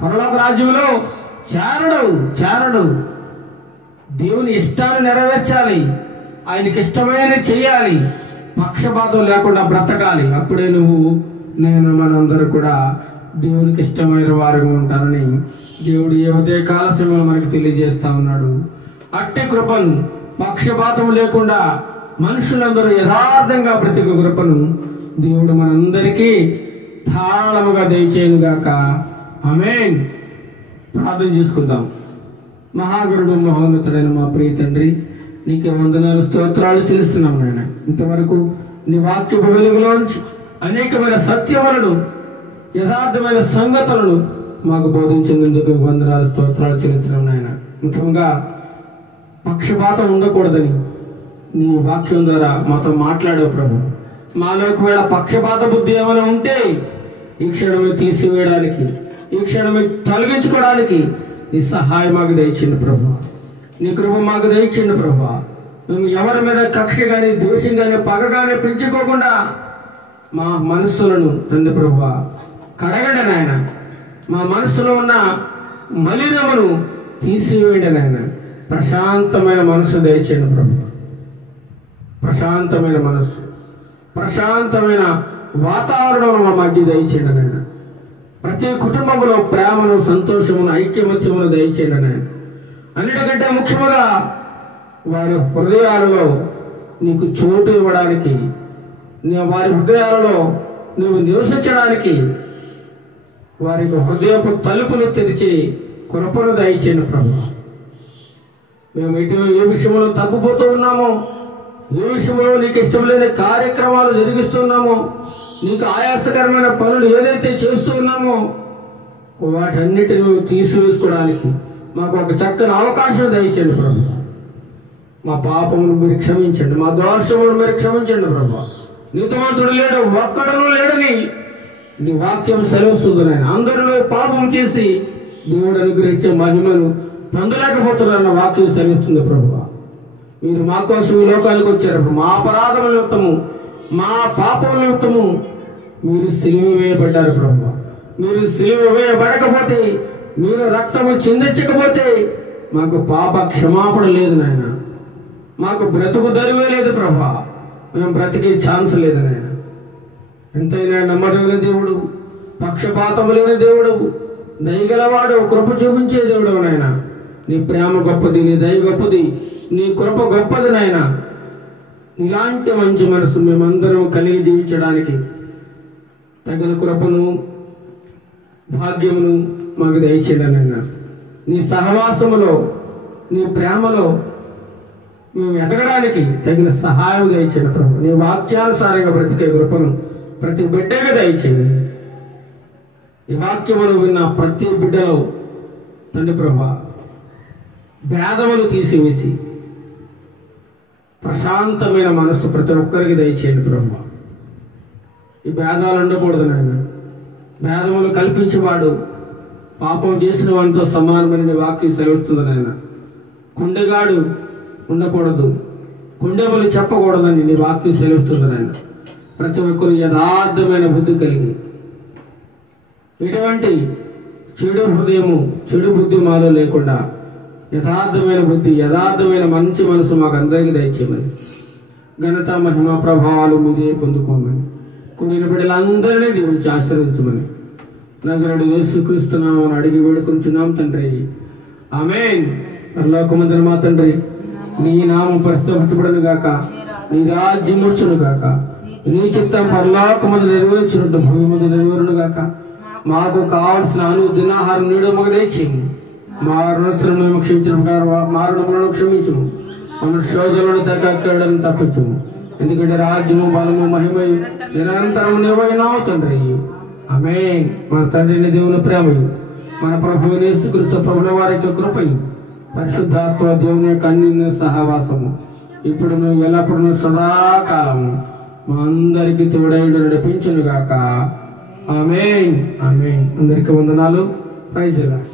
పరలోక రాజ్యంలో చేరడు. దేవుని ఇష్టాన్ని నెరవేర్చాలి, ఆయనకి ఇష్టమైన చేయాలి, పక్షపాతం లేకుండా బ్రతకాలి. అప్పుడే నేను మనందరూ కూడా దేవునికి ఇష్టమైన వారుగా ఉంటారని దేవుడు ఏ ఉదయకాల సమయంలో మనకు తెలియజేస్తా ఉన్నాడు. అట్టి కృపను, పక్షపాతం లేకుండా మనుషులందరూ యథార్థంగా బ్రతికే కృపను దేవుడు మనందరికీ ధారాళముగా దయచేయునుగాక. ఆమేన్. ప్రార్థన చేసుకుందాం. మహాగరుడు, మహోన్నతుడైన మా ప్రియ తండ్రి, నీకే వందనాలు, స్తోత్రాలు చెల్లిస్తున్నాం నాయన. ఇంతవరకు నీ వాక్యపు వెలుగులోంచి అనేకమైన సత్యములను, యథార్థమైన సంగతులను మాకు బోధించినందుకు వందనాలు, స్తోత్రాలు చెల్లిస్తున్నాం నాయన. ముఖ్యంగా పక్షపాతం ఉండకూడదని నీ వాక్యం ద్వారా మాతో మాట్లాడావు ప్రభు. మాలో ఒకవేళ పక్షపాత బుద్ధి ఏమైనా ఉంటే ఈ క్షణమే తీసివేయడానికి, ఈ క్షణమే తొలగించుకోవడానికి నీ సహాయం మాకు దయచేయండి ప్రభు. నీ కృప మాకు దయచేయండి ప్రభు. మేము ఎవరి మీద కక్ష కానీ, ద్వేషం కానీ, పగ కానీ పెంచుకోకుండా మా మనస్సులను తండ్రి ప్రభు కడగండి నాయన. మా మనస్సులో ఉన్న మలినమును తీసివేయండి నాయన. ప్రశాంతమైన మనస్సు దయచేయండి ప్రభు. ప్రశాంతమైన మనస్సు, ప్రశాంతమైన వాతావరణం మా మధ్య దయచేయండి నాయన. ప్రతి కుటుంబంలో ప్రేమను, సంతోషమును, ఐక్యమత్యమును దయచేయండి నాయన. అన్నిటికంటే ముఖ్యముగా వారి హృదయాలలో నీకు చోటు ఇవ్వడానికి, వారి హృదయాలలో నువ్వు నివసించడానికి వారి హృదయపు తలుపులు తెరిచి కృపను దయచేయండి ప్రభు. మేము ఏ విషయంలో తగ్గిపోతూ ఉన్నామో, ఏ విషయంలో నీకు ఇష్టం లేని కార్యక్రమాలు జరిగిస్తున్నామో, నీకు ఆయాసకరమైన పనులు ఏదైతే చేస్తూ ఉన్నామో వాటన్నిటిని తీసివేసుకోవడానికి మాకు ఒక చక్కని అవకాశం దయచేయండి ప్రభు. మా పాపములు మీరు క్షమించండి, మా దోషములు మీరు క్షమించండి ప్రభు. నీతిమంతుడు లేడు, ఒక్కడను లేడని నీ వాక్యం సెలవుస్తుంది నాయన. అందరిలో పాపం చేసి దేవుడు అనుగ్రహించే మహిమను పొందలేకపోతున్నారన్న వాక్యం సెలవుస్తుంది ప్రభువా. మీరు మా కోసం ఈ లోకానికి వచ్చారు. మా అపరాధం నిమిత్తము, మా పాపం నిమిత్తము మీరు సిలువ వేయబడ్డారు ప్రభువా. మీరు సిలువ వేయబడకపోతే, మీరు రక్తము చిందించకపోతే మాకు పాప క్షమాపణ లేదు నాయన. మాకు బ్రతుకు దరివే లేదు ప్రభా. మేము బ్రతికే ఛాన్స్ లేదు నాయన. ఎంతైనా నమ్మదగిన దేవుడు, పక్షపాతం లేని దేవుడు, దయగలవాడు, కృప చూపించే దేవుడు నాయన. నీ ప్రేమ గొప్పది, నీ దయ గొప్పది, నీ కృప గొప్పది నాయన. ఇలాంటి మంచి మనసు మేమందరం కలిగి జీవించడానికి తగిన కృపను, భాగ్యమును మాకు దయచేయండి నాయన. నీ సహవాసములో, నీ ప్రేమలో మేము ఎదగడానికి తగిన సహాయం దయచేయండి ప్రభు. నీ వాక్యానుసారంగా బ్రతికే కృపను ప్రతి బిడ్డగా దయచేయండి. ఈ వాక్యమును విన్న ప్రతి బిడ్డలో తండ్రి ప్రభా భేదములు తీసివేసి ప్రశాంతమైన మనస్సు ప్రతి ఒక్కరికి దయచేయండి ప్రభు. ఈ భేదాలు ఉండకూడదు నాయన. భేదములు కల్పించేవాడు పాపం చేసిన వాడితో సమానమైన వాక్యం సెలవుస్తుంది నాయన. కుండెగాడు ఉండకూడదు, కుండెములు చెప్పకూడదని నీ వాక్యం సెలవుస్తుంది నాయన. ప్రతి ఒక్కరు యథార్థమైన బుద్ధి కలిగి ఎటువంటి చెడు హృదయము, చెడు బుద్ధి మాలో లేకుండా యథార్థమైన బుద్ధి, యథార్థమైన మంచి మనసు మాకు అందరికీ దయచేయమని, ఘనత మహిమ ప్రభావాలు మీదే పొందుకోమని, కూడిన బిడ్డలందరినీ దీవించి ఆశీర్వదించమని నజరుడు యేసుక్రీస్తు నామమున అడిగి వేడుకొంచున్నాం తండ్రి. ఆమేన్. పరలోకమందున మా తండ్రి, నీ నామం పరిశుద్ధపరచబడును గాక, నీ రాజ్యం వచ్చును గాక, నీ చిత్తం పరలోకమందు నెరవేర్చినట్టు భూమి మీద నెరవేరును గాక. మాకు కావలసిన అనుదినాహారం నేడు మాకు దయచేయము. మా రుణస్థులను మేము క్షమించిన మా రుణములను క్షమించుము. మన శోధనలను తగ్గడం తప్పించుము. ఎందుకంటే రాజ్యము, బలము, మహిమయు నిరంతరం నీవైనావు తండ్రి. ఆమేన్. మన తండ్రిని దేవుని ప్రేమయు, మన ప్రభువు యేసుక్రీస్తు ప్రభుల వారి యొక్క కృపయు, పరిశుద్ధాత్మ దేవుని యొక్క అన్యోన్య సహవాసము ఇప్పుడు ఎల్లప్పుడూ సదాకాలము మా అందరికీ తోడైడు నడిపించును గాక. ఆమేన్. ఆమేన్. అందరికీ వందనాలు. Praise the lord.